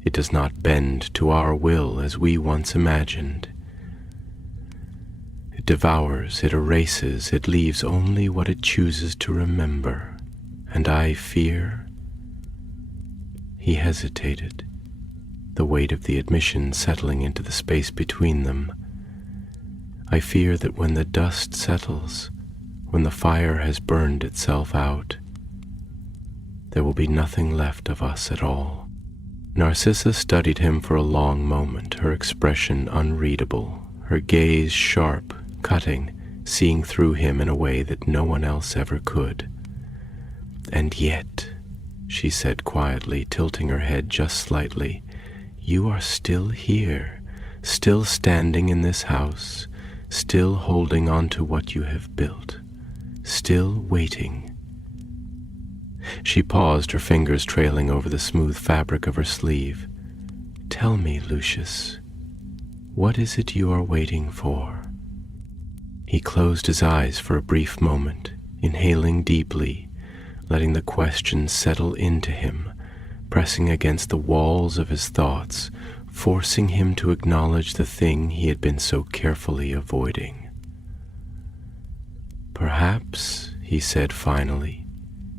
It does not bend to our will as we once imagined. It devours, it erases, it leaves only what it chooses to remember. And I fear—" He hesitated, the weight of the admission settling into the space between them. "I fear that when the dust settles, when the fire has burned itself out, there will be nothing left of us at all." Narcissa studied him for a long moment, her expression unreadable, her gaze sharp, cutting, seeing through him in a way that no one else ever could. "And yet," she said quietly, tilting her head just slightly, "you are still here, still standing in this house, still holding on to what you have built, still waiting." She paused, her fingers trailing over the smooth fabric of her sleeve. "Tell me, Lucius, what is it you are waiting for?" He closed his eyes for a brief moment, inhaling deeply, letting the question settle into him, pressing against the walls of his thoughts, forcing him to acknowledge the thing he had been so carefully avoiding. "Perhaps," he said finally,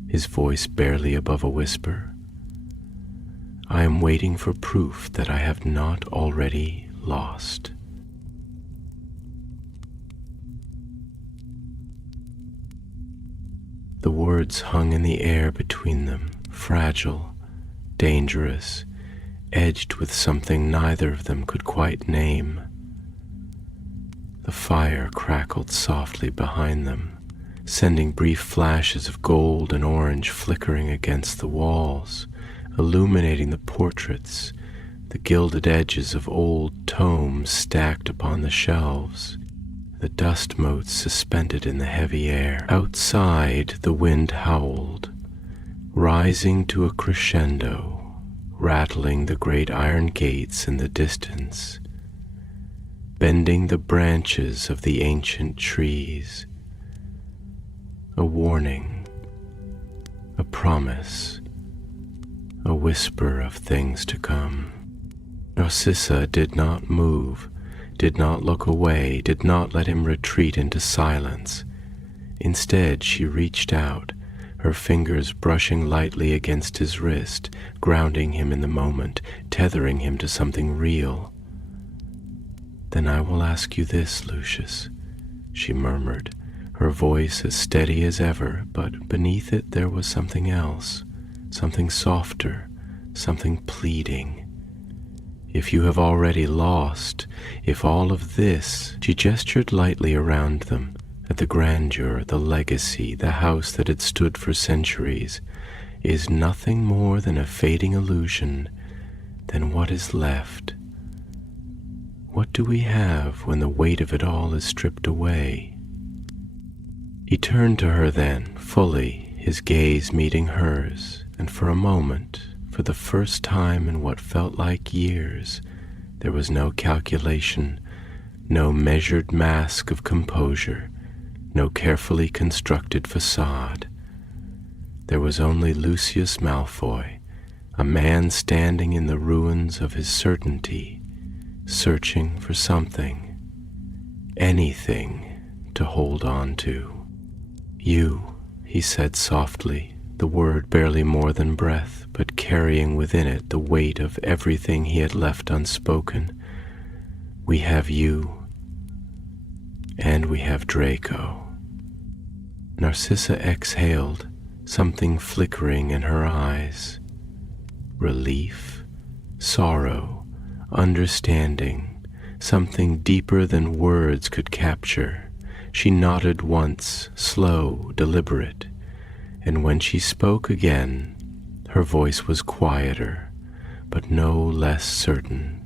his voice barely above a whisper, "I am waiting for proof that I have not already lost." The words hung in the air between them, fragile, dangerous, edged with something neither of them could quite name. The fire crackled softly behind them, sending brief flashes of gold and orange flickering against the walls, illuminating the portraits, the gilded edges of old tomes stacked upon the shelves, the dust motes suspended in the heavy air. Outside, the wind howled, rising to a crescendo, rattling the great iron gates in the distance, bending the branches of the ancient trees, a warning, a promise, a whisper of things to come. Narcissa did not move, did not look away, did not let him retreat into silence. Instead, she reached out, her fingers brushing lightly against his wrist, grounding him in the moment, tethering him to something real. "Then I will ask you this, Lucius," she murmured, her voice as steady as ever, but beneath it there was something else, something softer, something pleading. "If you have already lost, if all of this," she gestured lightly around them, at the grandeur, the legacy, the house that had stood for centuries, "is nothing more than a fading illusion, then what is left? What do we have when the weight of it all is stripped away?" He turned to her then, fully, his gaze meeting hers, and for a moment, for the first time in what felt like years, there was no calculation, no measured mask of composure, no carefully constructed facade. There was only Lucius Malfoy, a man standing in the ruins of his certainty, searching for something, anything to hold on to. "You," he said softly, the word barely more than breath, but carrying within it the weight of everything he had left unspoken. "We have you, and we have Draco." Narcissa exhaled, something flickering in her eyes. Relief, sorrow, understanding, something deeper than words could capture. She nodded once, slow, deliberate, and when she spoke again, her voice was quieter, but no less certain.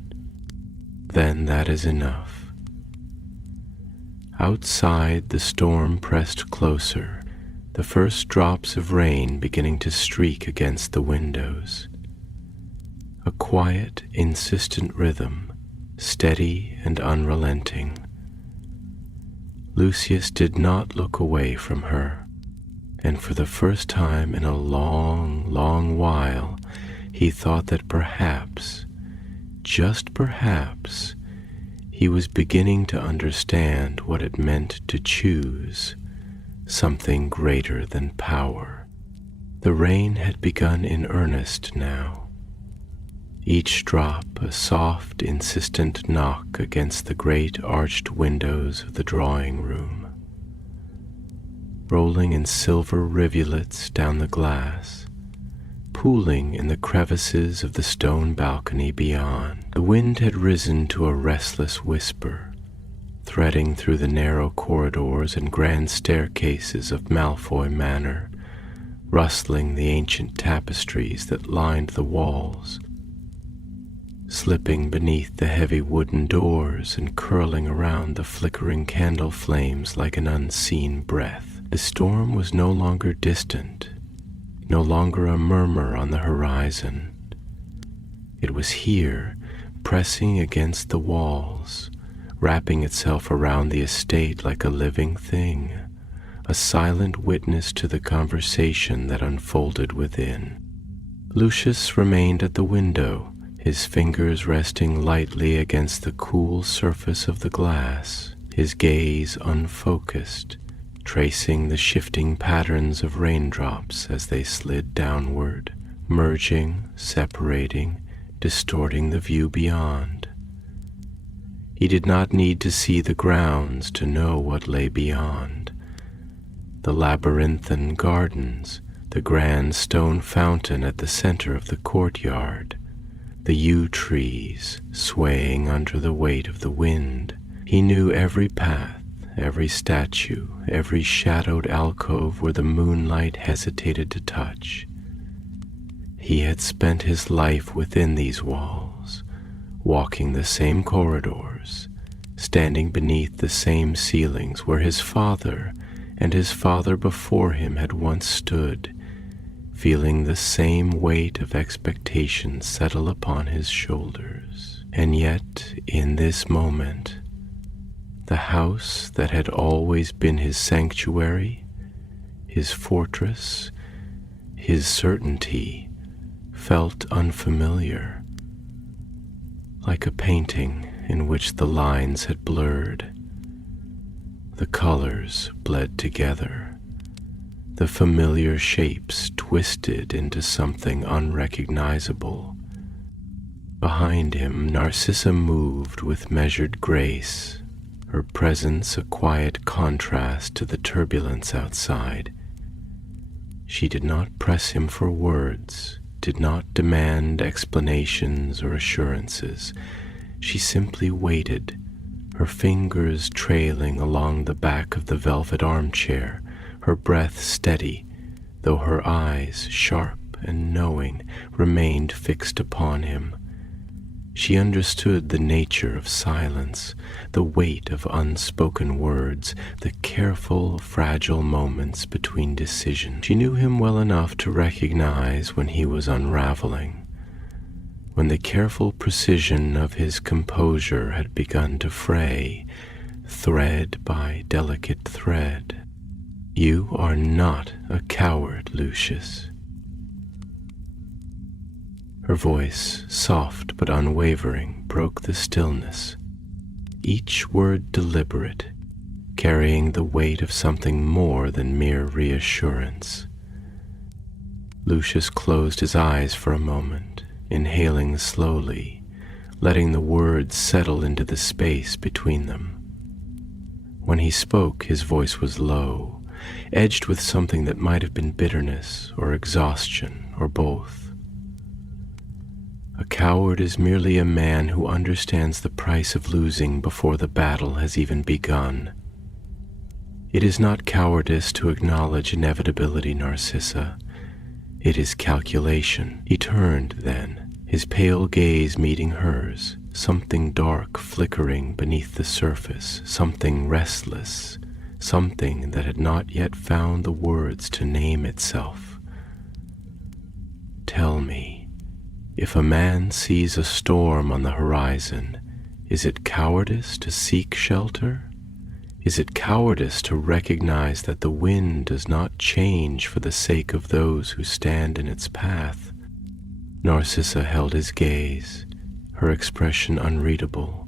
"Then that is enough." Outside, the storm pressed closer, the first drops of rain beginning to streak against the windows. A quiet, insistent rhythm, steady and unrelenting. Lucius did not look away from her, and for the first time in a long, long while, he thought that perhaps, just perhaps, he was beginning to understand what it meant to choose something greater than power. The rain had begun in earnest now, each drop a soft, insistent knock against the great arched windows of the drawing room, rolling in silver rivulets down the glass, pooling in the crevices of the stone balcony beyond. The wind had risen to a restless whisper, threading through the narrow corridors and grand staircases of Malfoy Manor, rustling the ancient tapestries that lined the walls, slipping beneath the heavy wooden doors and curling around the flickering candle flames like an unseen breath. The storm was no longer distant, no longer a murmur on the horizon. It was here, pressing against the walls, wrapping itself around the estate like a living thing, a silent witness to the conversation that unfolded within. Lucius remained at the window, his fingers resting lightly against the cool surface of the glass, his gaze unfocused, tracing the shifting patterns of raindrops as they slid downward, merging, separating, distorting the view beyond. He did not need to see the grounds to know what lay beyond. The labyrinthine gardens, the grand stone fountain at the center of the courtyard, the yew trees swaying under the weight of the wind. He knew every path, every statue, every shadowed alcove where the moonlight hesitated to touch. He had spent his life within these walls, walking the same corridors, standing beneath the same ceilings where his father and his father before him had once stood, feeling the same weight of expectation settle upon his shoulders. And yet, in this moment, the house that had always been his sanctuary, his fortress, his certainty, felt unfamiliar, like a painting in which the lines had blurred. The colors bled together, the familiar shapes twisted into something unrecognizable. Behind him, Narcissa moved with measured grace, her presence a quiet contrast to the turbulence outside. She did not press him for words, did not demand explanations or assurances. She simply waited, her fingers trailing along the back of the velvet armchair, her breath steady, though her eyes, sharp and knowing, remained fixed upon him. She understood the nature of silence, the weight of unspoken words, the careful, fragile moments between decisions. She knew him well enough to recognize when he was unraveling, when the careful precision of his composure had begun to fray, thread by delicate thread. "You are not a coward, Lucius." Her voice, soft but unwavering, broke the stillness, each word deliberate, carrying the weight of something more than mere reassurance. Lucius closed his eyes for a moment, inhaling slowly, letting the words settle into the space between them. When he spoke, his voice was low, edged with something that might have been bitterness or exhaustion or both. A coward is merely a man who understands the price of losing before the battle has even begun. It is not cowardice to acknowledge inevitability, Narcissa. It is calculation. He turned then, his pale gaze meeting hers, something dark flickering beneath the surface, something restless, something that had not yet found the words to name itself. "Tell me, if a man sees a storm on the horizon, is it cowardice to seek shelter? Is it cowardice to recognize that the wind does not change for the sake of those who stand in its path?" Narcissa held his gaze, her expression unreadable,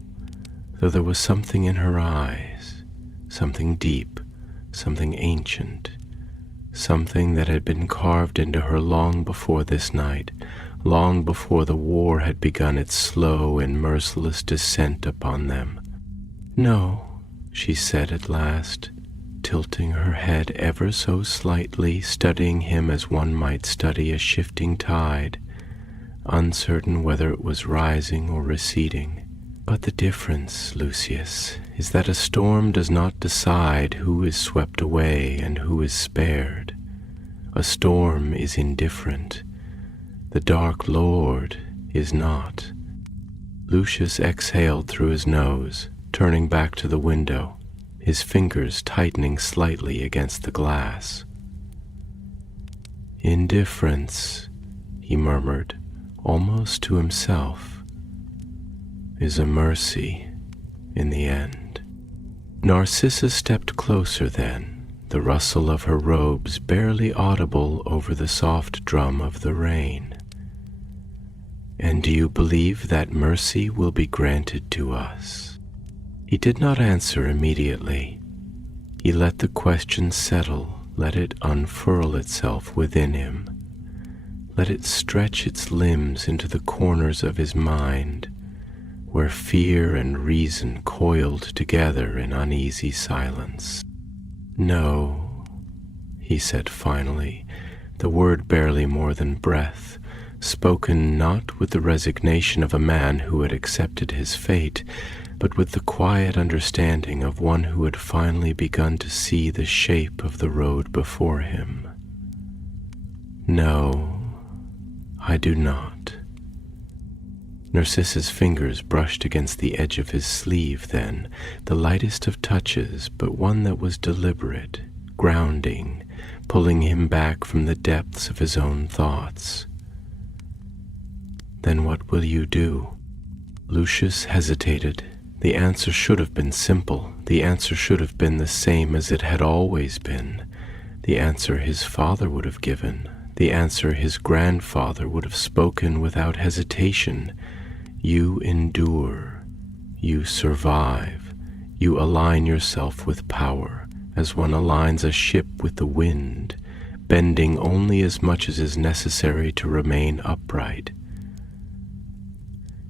though there was something in her eyes, something deep, something ancient, something that had been carved into her long before this night, long before the war had begun its slow and merciless descent upon them. "No," she said at last, tilting her head ever so slightly, studying him as one might study a shifting tide, uncertain whether it was rising or receding. "But the difference, Lucius, is that a storm does not decide who is swept away and who is spared. A storm is indifferent. The Dark Lord is not." Lucius exhaled through his nose, turning back to the window, his fingers tightening slightly against the glass. "Indifference," he murmured, almost to himself, "is a mercy in the end." Narcissa stepped closer then, the rustle of her robes barely audible over the soft drum of the rain. "And do you believe that mercy will be granted to us?" He did not answer immediately. He let the question settle, let it unfurl itself within him, let it stretch its limbs into the corners of his mind, where fear and reason coiled together in uneasy silence. "No," he said finally, the word barely more than breath, spoken not with the resignation of a man who had accepted his fate, but with the quiet understanding of one who had finally begun to see the shape of the road before him. "No, I do not." Narcissa's fingers brushed against the edge of his sleeve then, the lightest of touches, but one that was deliberate, grounding, pulling him back from the depths of his own thoughts. "Then what will you do?" Lucius hesitated. The answer should have been simple. The answer should have been the same as it had always been. The answer his father would have given. The answer his grandfather would have spoken without hesitation. You endure. You survive. You align yourself with power, as one aligns a ship with the wind, bending only as much as is necessary to remain upright.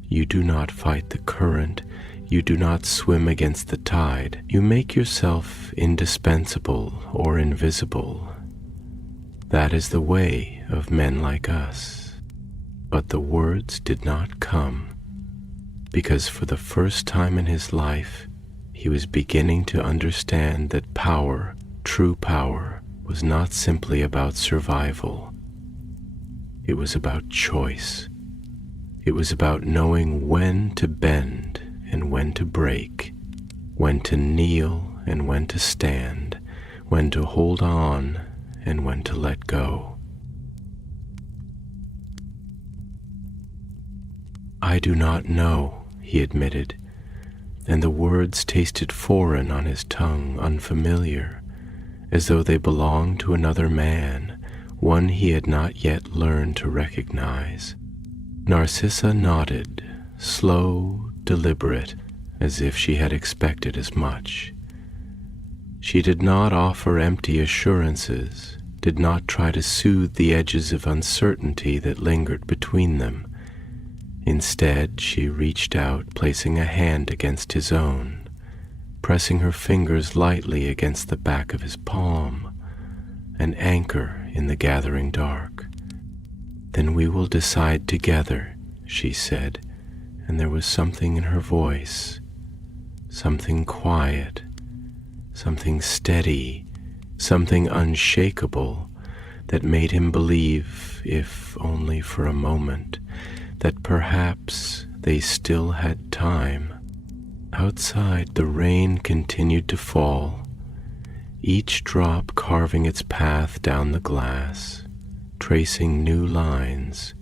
You do not fight the current. You do not swim against the tide. You make yourself indispensable or invisible. That is the way of men like us. But the words did not come, because for the first time in his life, he was beginning to understand that power, true power, was not simply about survival. It was about choice. It was about knowing when to bend and when to break, when to kneel and when to stand, when to hold on and when to let go. "I do not know," he admitted, and the words tasted foreign on his tongue, unfamiliar, as though they belonged to another man, one he had not yet learned to recognize. Narcissa nodded, slow, deliberate, as if she had expected as much. She did not offer empty assurances, did not try to soothe the edges of uncertainty that lingered between them. Instead, she reached out, placing a hand against his own, pressing her fingers lightly against the back of his palm, an anchor in the gathering dark. "Then we will decide together," she said, and there was something in her voice, something quiet, something steady, something unshakable that made him believe, if only for a moment, that perhaps they still had time. Outside, the rain continued to fall, each drop carving its path down the glass, tracing new lines,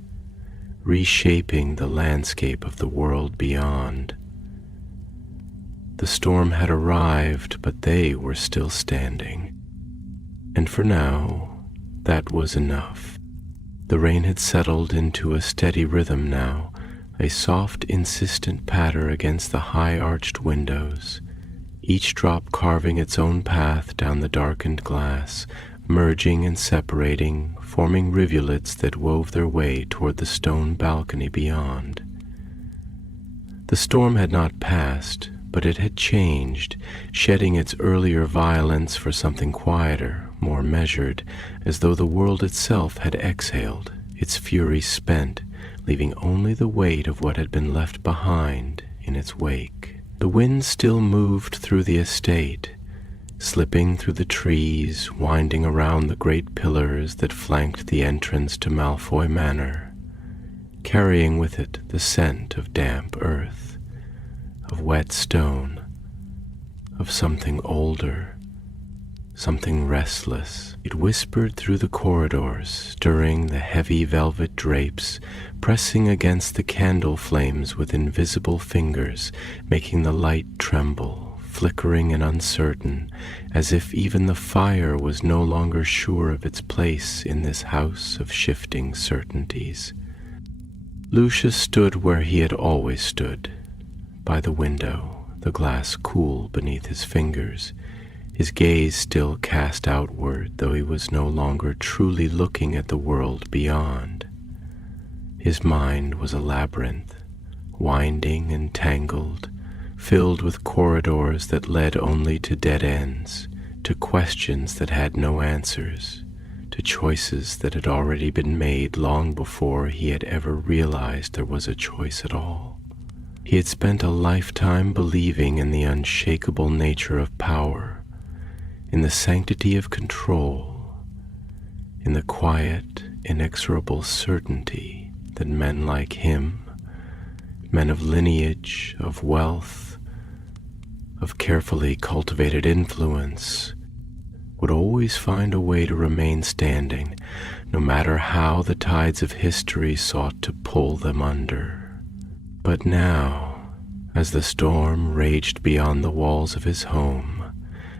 reshaping the landscape of the world beyond. The storm had arrived, but they were still standing. And for now, that was enough. The rain had settled into a steady rhythm now, a soft, insistent patter against the high-arched windows, each drop carving its own path down the darkened glass, merging and separating, forming rivulets that wove their way toward the stone balcony beyond. The storm had not passed, but it had changed, shedding its earlier violence for something quieter, more measured, as though the world itself had exhaled, its fury spent, leaving only the weight of what had been left behind in its wake. The wind still moved through the estate, slipping through the trees, winding around the great pillars that flanked the entrance to Malfoy Manor, carrying with it the scent of damp earth, of wet stone, of something older, something restless. It whispered through the corridors, stirring the heavy velvet drapes, pressing against the candle flames with invisible fingers, making the light tremble, flickering and uncertain, as if even the fire was no longer sure of its place in this house of shifting certainties. Lucius stood where he had always stood, by the window, the glass cool beneath his fingers, his gaze still cast outward, though he was no longer truly looking at the world beyond. His mind was a labyrinth, winding and tangled, filled with corridors that led only to dead ends, to questions that had no answers, to choices that had already been made long before he had ever realized there was a choice at all. He had spent a lifetime believing in the unshakable nature of power, in the sanctity of control, in the quiet, inexorable certainty that men like him, men of lineage, of wealth, of carefully cultivated influence, would always find a way to remain standing, no matter how the tides of history sought to pull them under. But now, as the storm raged beyond the walls of his home,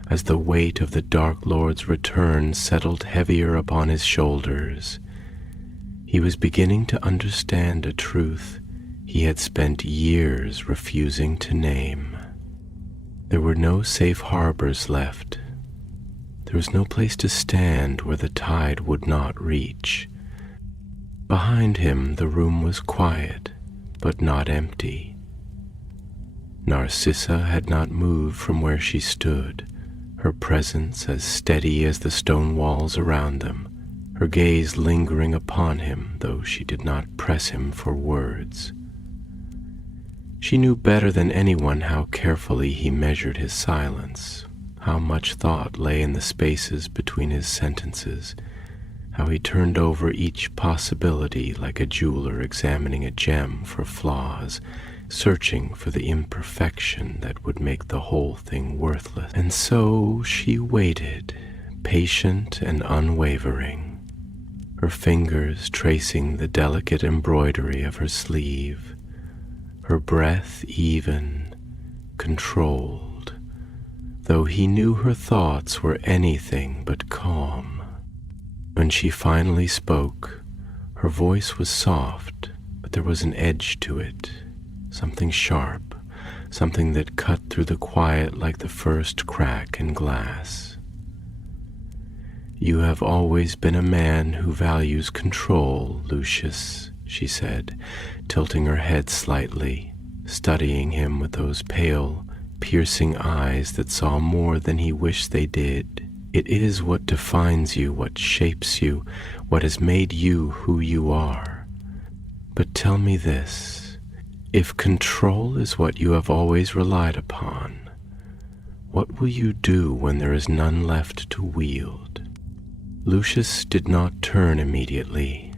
as the weight of the Dark Lord's return settled heavier upon his shoulders, he was beginning to understand a truth he had spent years refusing to name. There were no safe harbors left. There was no place to stand where the tide would not reach. Behind him, the room was quiet, but not empty. Narcissa had not moved from where she stood, her presence as steady as the stone walls around them, her gaze lingering upon him, though she did not press him for words. She knew better than anyone how carefully he measured his silence, how much thought lay in the spaces between his sentences, how he turned over each possibility like a jeweler examining a gem for flaws, searching for the imperfection that would make the whole thing worthless. And so she waited, patient and unwavering, her fingers tracing the delicate embroidery of her sleeve, her breath even, controlled, though he knew her thoughts were anything but calm. When she finally spoke, her voice was soft, but there was an edge to it, something sharp, something that cut through the quiet like the first crack in glass. "You have always been a man who values control, Lucius," she said, tilting her head slightly, studying him with those pale, piercing eyes that saw more than he wished they did. "It is what defines you, what shapes you, what has made you who you are. But tell me this. If control is what you have always relied upon, what will you do when there is none left to wield?" Lucius did not turn immediately.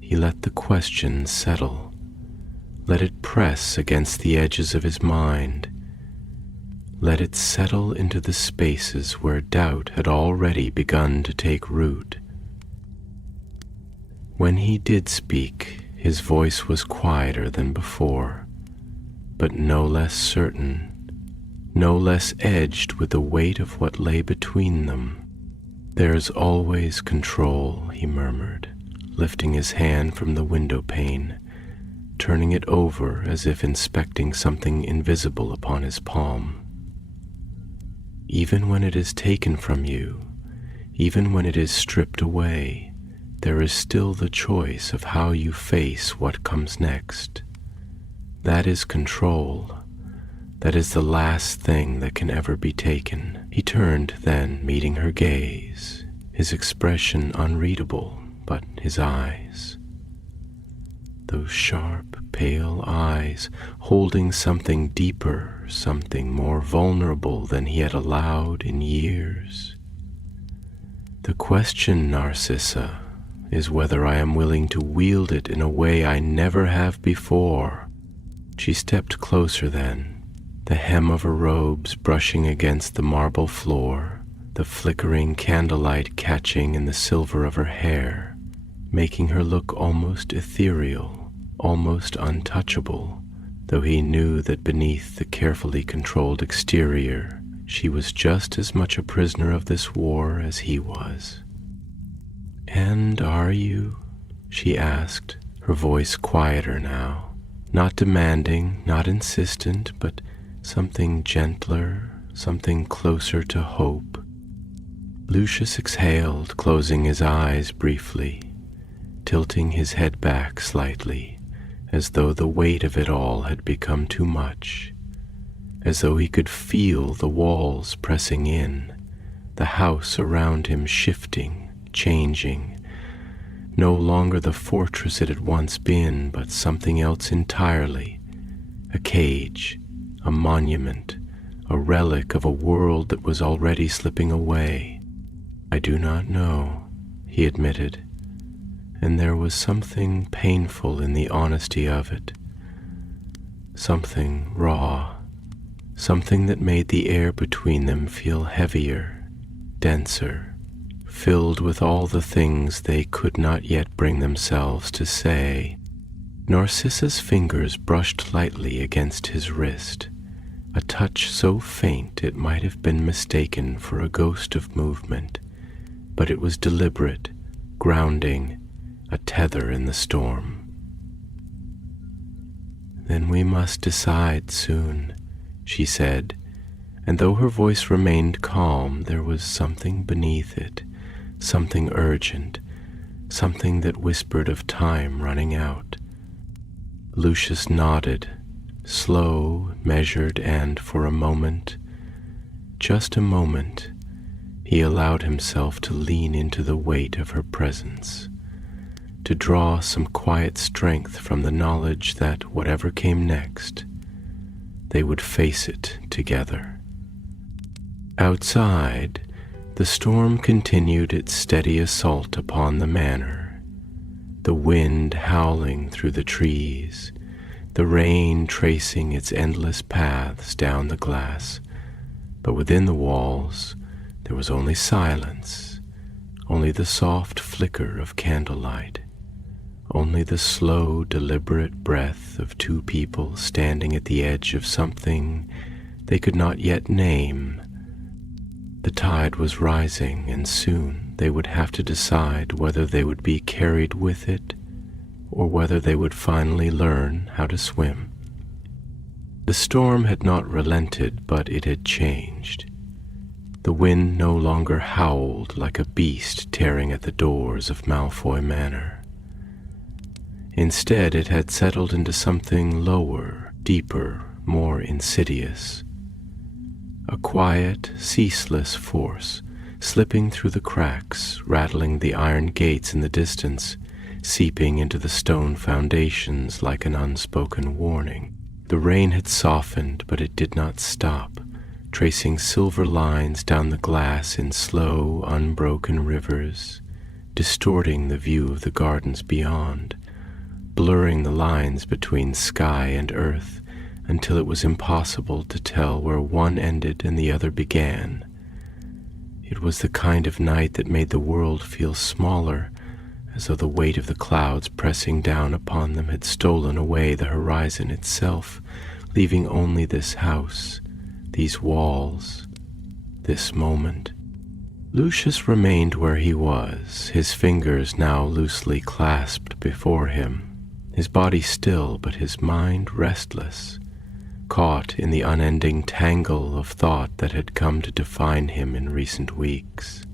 He let the question settle, let it press against the edges of his mind, let it settle into the spaces where doubt had already begun to take root. When he did speak, his voice was quieter than before, but no less certain, no less edged with the weight of what lay between them. "There's always control," he murmured, lifting his hand from the window pane, turning it over as if inspecting something invisible upon his palm. "Even when it is taken from you, even when it is stripped away, there is still the choice of how you face what comes next. That is control. That is the last thing that can ever be taken." He turned then, meeting her gaze, his expression unreadable, but his eyes. Those sharp, pale eyes, holding something deeper, something more vulnerable than he had allowed in years. "The question, Narcissa, is whether I am willing to wield it in a way I never have before." She stepped closer then, the hem of her robes brushing against the marble floor, the flickering candlelight catching in the silver of her hair, making her look almost ethereal, almost untouchable, though he knew that beneath the carefully controlled exterior, she was just as much a prisoner of this war as he was. "And are you?" she asked, her voice quieter now, not demanding, not insistent, but something gentler, something closer to hope. Lucius exhaled, closing his eyes briefly, tilting his head back slightly, as though the weight of it all had become too much, as though he could feel the walls pressing in, the house around him shifting, changing, no longer the fortress it had once been, but something else entirely, a cage, a monument, a relic of a world that was already slipping away. "I do not know," he admitted, and there was something painful in the honesty of it, something raw, something that made the air between them feel heavier, denser, filled with all the things they could not yet bring themselves to say. Narcissa's fingers brushed lightly against his wrist, a touch so faint it might have been mistaken for a ghost of movement, but it was deliberate, grounding, a tether in the storm. "Then we must decide soon," she said, and though her voice remained calm, there was something beneath it, something urgent, something that whispered of time running out. Lucius nodded, slow, measured, and for a moment, just a moment, he allowed himself to lean into the weight of her presence, to draw some quiet strength from the knowledge that whatever came next, they would face it together. Outside, the storm continued its steady assault upon the manor, the wind howling through the trees, the rain tracing its endless paths down the glass, but within the walls there was only silence, only the soft flicker of candlelight, only the slow, deliberate breath of two people standing at the edge of something they could not yet name. The tide was rising, and soon they would have to decide whether they would be carried with it or whether they would finally learn how to swim. The storm had not relented, but it had changed. The wind no longer howled like a beast tearing at the doors of Malfoy Manor. Instead, it had settled into something lower, deeper, more insidious. A quiet, ceaseless force, slipping through the cracks, rattling the iron gates in the distance, seeping into the stone foundations like an unspoken warning. The rain had softened, but it did not stop, tracing silver lines down the glass in slow, unbroken rivers, distorting the view of the gardens beyond, blurring the lines between sky and earth, until it was impossible to tell where one ended and the other began. It was the kind of night that made the world feel smaller, as though the weight of the clouds pressing down upon them had stolen away the horizon itself, leaving only this house, these walls, this moment. Lucius remained where he was, his fingers now loosely clasped before him, his body still but his mind restless, caught in the unending tangle of thought that had come to define him in recent weeks.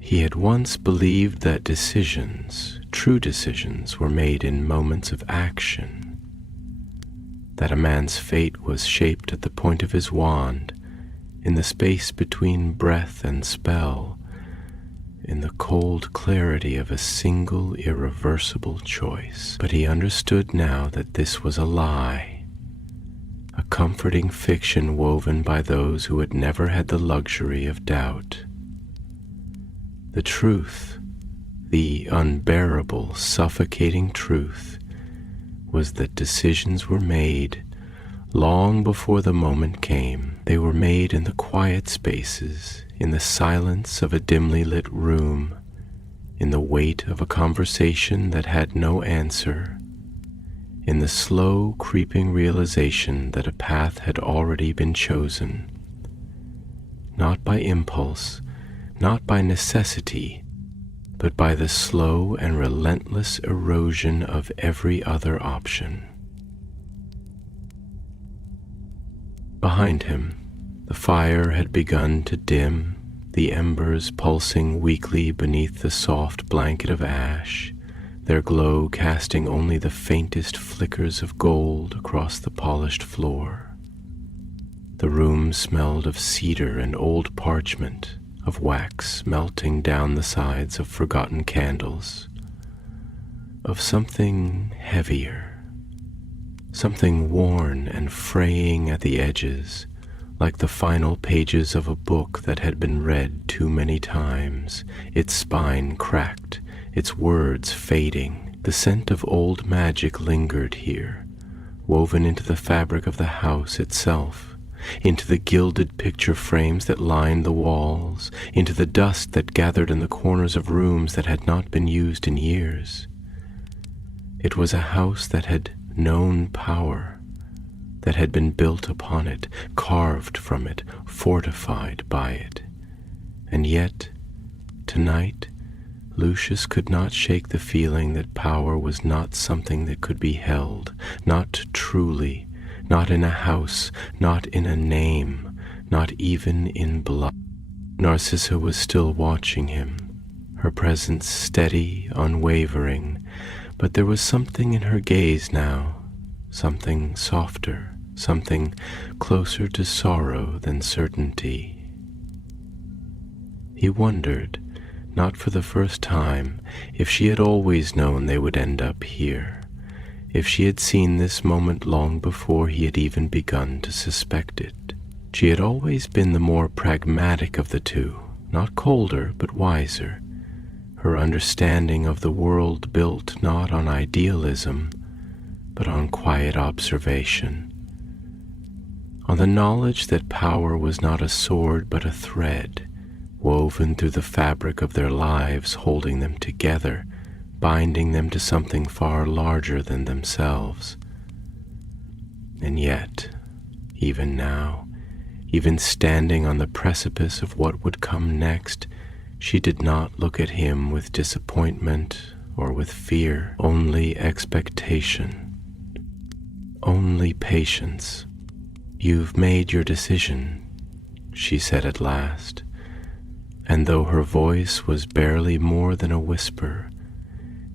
He had once believed that decisions, true decisions, were made in moments of action, that a man's fate was shaped at the point of his wand, in the space between breath and spell, in the cold clarity of a single irreversible choice. But he understood now that this was a lie, a comforting fiction woven by those who had never had the luxury of doubt. The truth, the unbearable, suffocating truth, was that decisions were made long before the moment came. They were made in the quiet spaces, in the silence of a dimly lit room, in the weight of a conversation that had no answer, in the slow, creeping realization that a path had already been chosen, not by impulse, not by necessity, but by the slow and relentless erosion of every other option. Behind him, the fire had begun to dim, the embers pulsing weakly beneath the soft blanket of ash, their glow casting only the faintest flickers of gold across the polished floor. The room smelled of cedar and old parchment, of wax melting down the sides of forgotten candles, of something heavier, something worn and fraying at the edges, like the final pages of a book that had been read too many times, its spine cracked, its words fading. The scent of old magic lingered here, woven into the fabric of the house itself, into the gilded picture frames that lined the walls, into the dust that gathered in the corners of rooms that had not been used in years. It was a house that had known power, that had been built upon it, carved from it, fortified by it. And yet, tonight, Lucius could not shake the feeling that power was not something that could be held, not truly, not in a house, not in a name, not even in blood. Narcissa was still watching him, her presence steady, unwavering, but there was something in her gaze now, something softer, something closer to sorrow than certainty. He wondered, not for the first time, if she had always known they would end up here, if she had seen this moment long before he had even begun to suspect it. She had always been the more pragmatic of the two, not colder but wiser, her understanding of the world built not on idealism, but on quiet observation, on the knowledge that power was not a sword but a thread, woven through the fabric of their lives, holding them together, binding them to something far larger than themselves. And yet, even now, even standing on the precipice of what would come next, she did not look at him with disappointment or with fear, only expectation, only patience. "You've made your decision," she said at last, and though her voice was barely more than a whisper,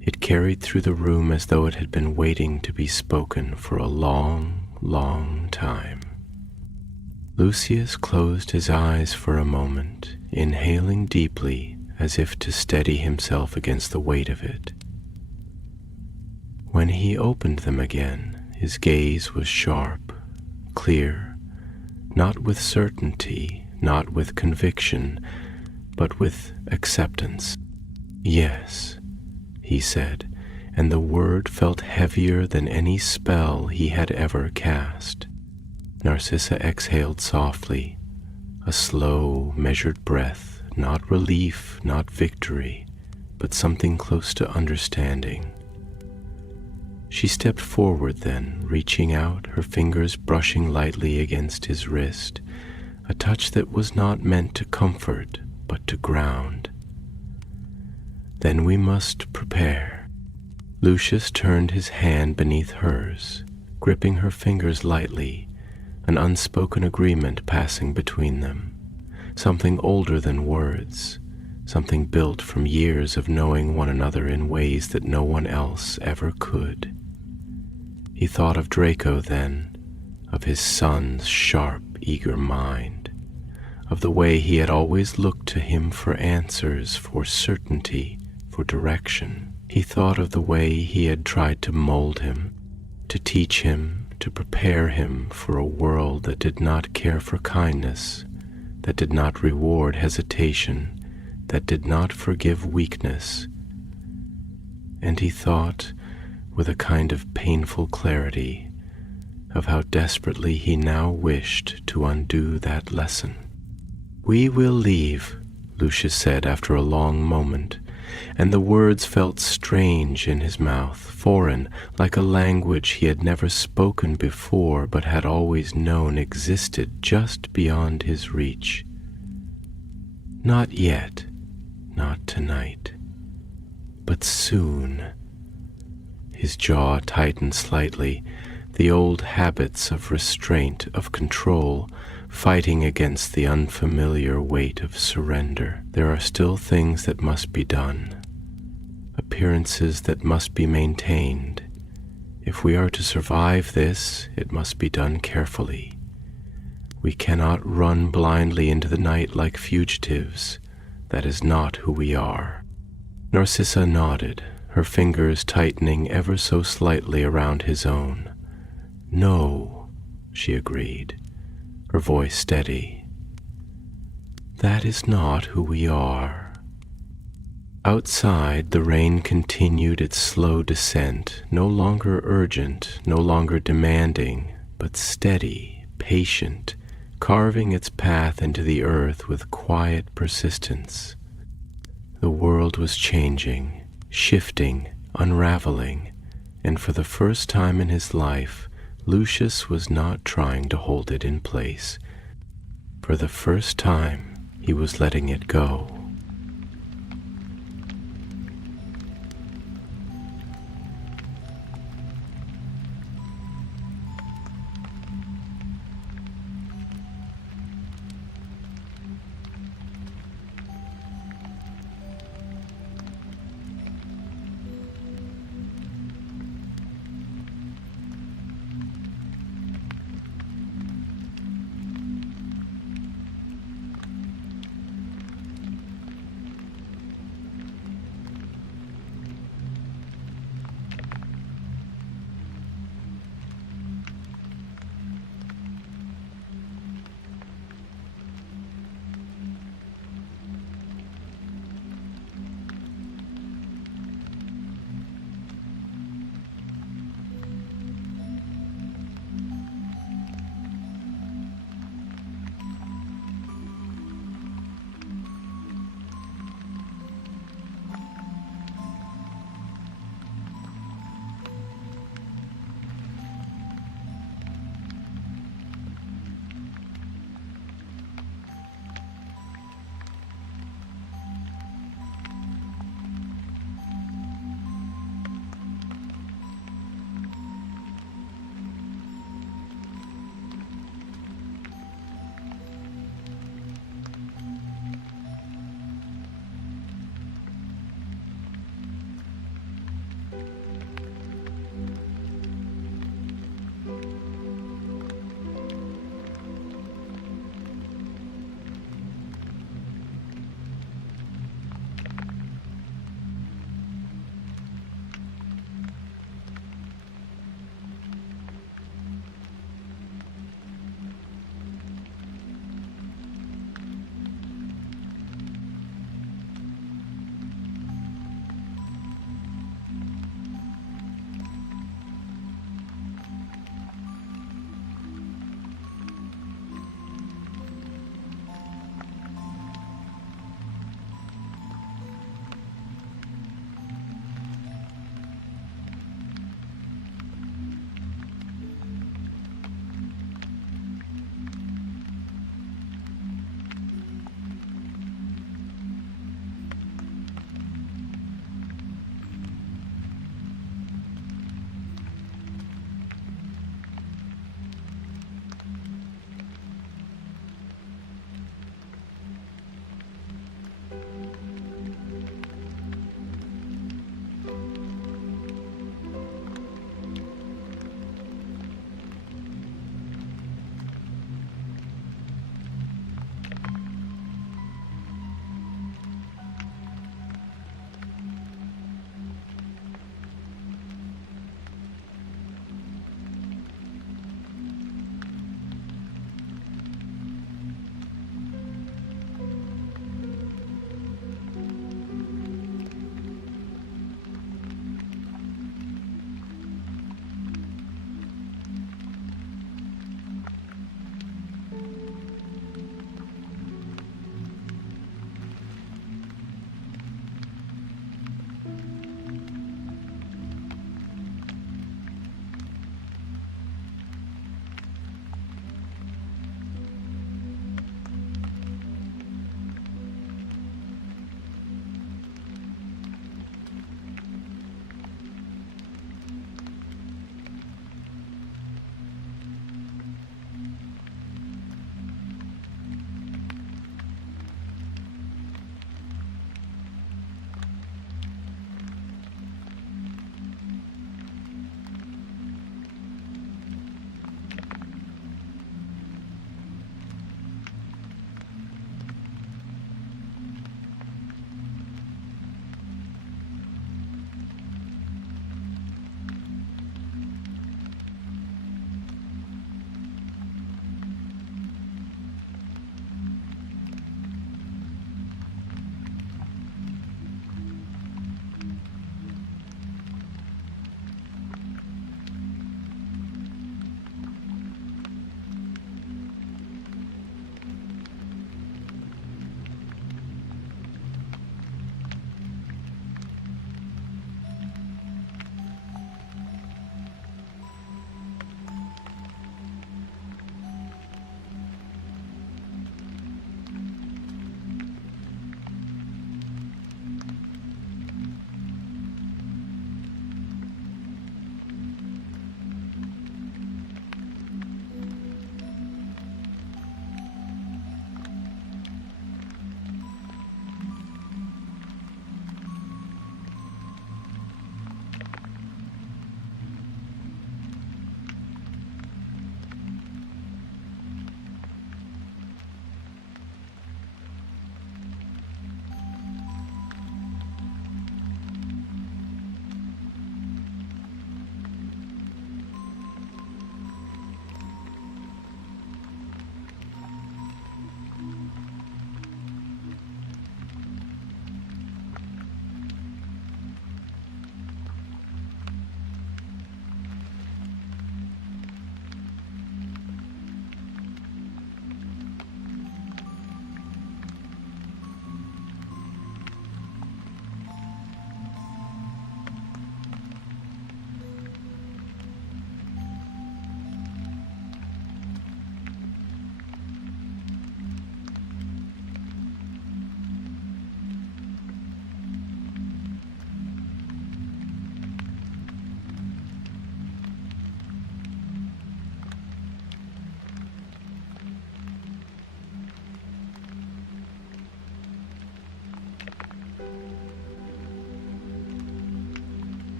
it carried through the room as though it had been waiting to be spoken for a long, long time. Lucius closed his eyes for a moment, inhaling deeply as if to steady himself against the weight of it. When he opened them again, his gaze was sharp, clear, not with certainty, not with conviction, but with acceptance. "Yes," he said, and the word felt heavier than any spell he had ever cast. Narcissa exhaled softly, a slow, measured breath, not relief, not victory, but something close to understanding. She stepped forward then, reaching out, her fingers brushing lightly against his wrist, a touch that was not meant to comfort, but to ground. "Then we must prepare." Lucius turned his hand beneath hers, gripping her fingers lightly, an unspoken agreement passing between them, something older than words, something built from years of knowing one another in ways that no one else ever could. He thought of Draco then, of his son's sharp, eager mind, of the way he had always looked to him for answers, for certainty, for direction. He thought of the way he had tried to mold him, to teach him, to prepare him for a world that did not care for kindness, that did not reward hesitation, that did not forgive weakness. And he thought, with a kind of painful clarity, of how desperately he now wished to undo that lesson. "We will leave," Lucius said after a long moment, and the words felt strange in his mouth, foreign, like a language he had never spoken before but had always known existed just beyond his reach. "Not yet, not tonight, but soon." His jaw tightened slightly, the old habits of restraint, of control, fighting against the unfamiliar weight of surrender. There are still things that must be done, appearances that must be maintained. If we are to survive this, it must be done carefully. We cannot run blindly into the night like fugitives. That is not who we are. Narcissa nodded, her fingers tightening ever so slightly around his own. "No," she agreed, her voice steady. "That is not who we are." Outside, the rain continued its slow descent, no longer urgent, no longer demanding, but steady, patient, carving its path into the earth with quiet persistence. The world was changing, shifting, unraveling, and for the first time in his life, Lucius was not trying to hold it in place. For the first time, he was letting it go.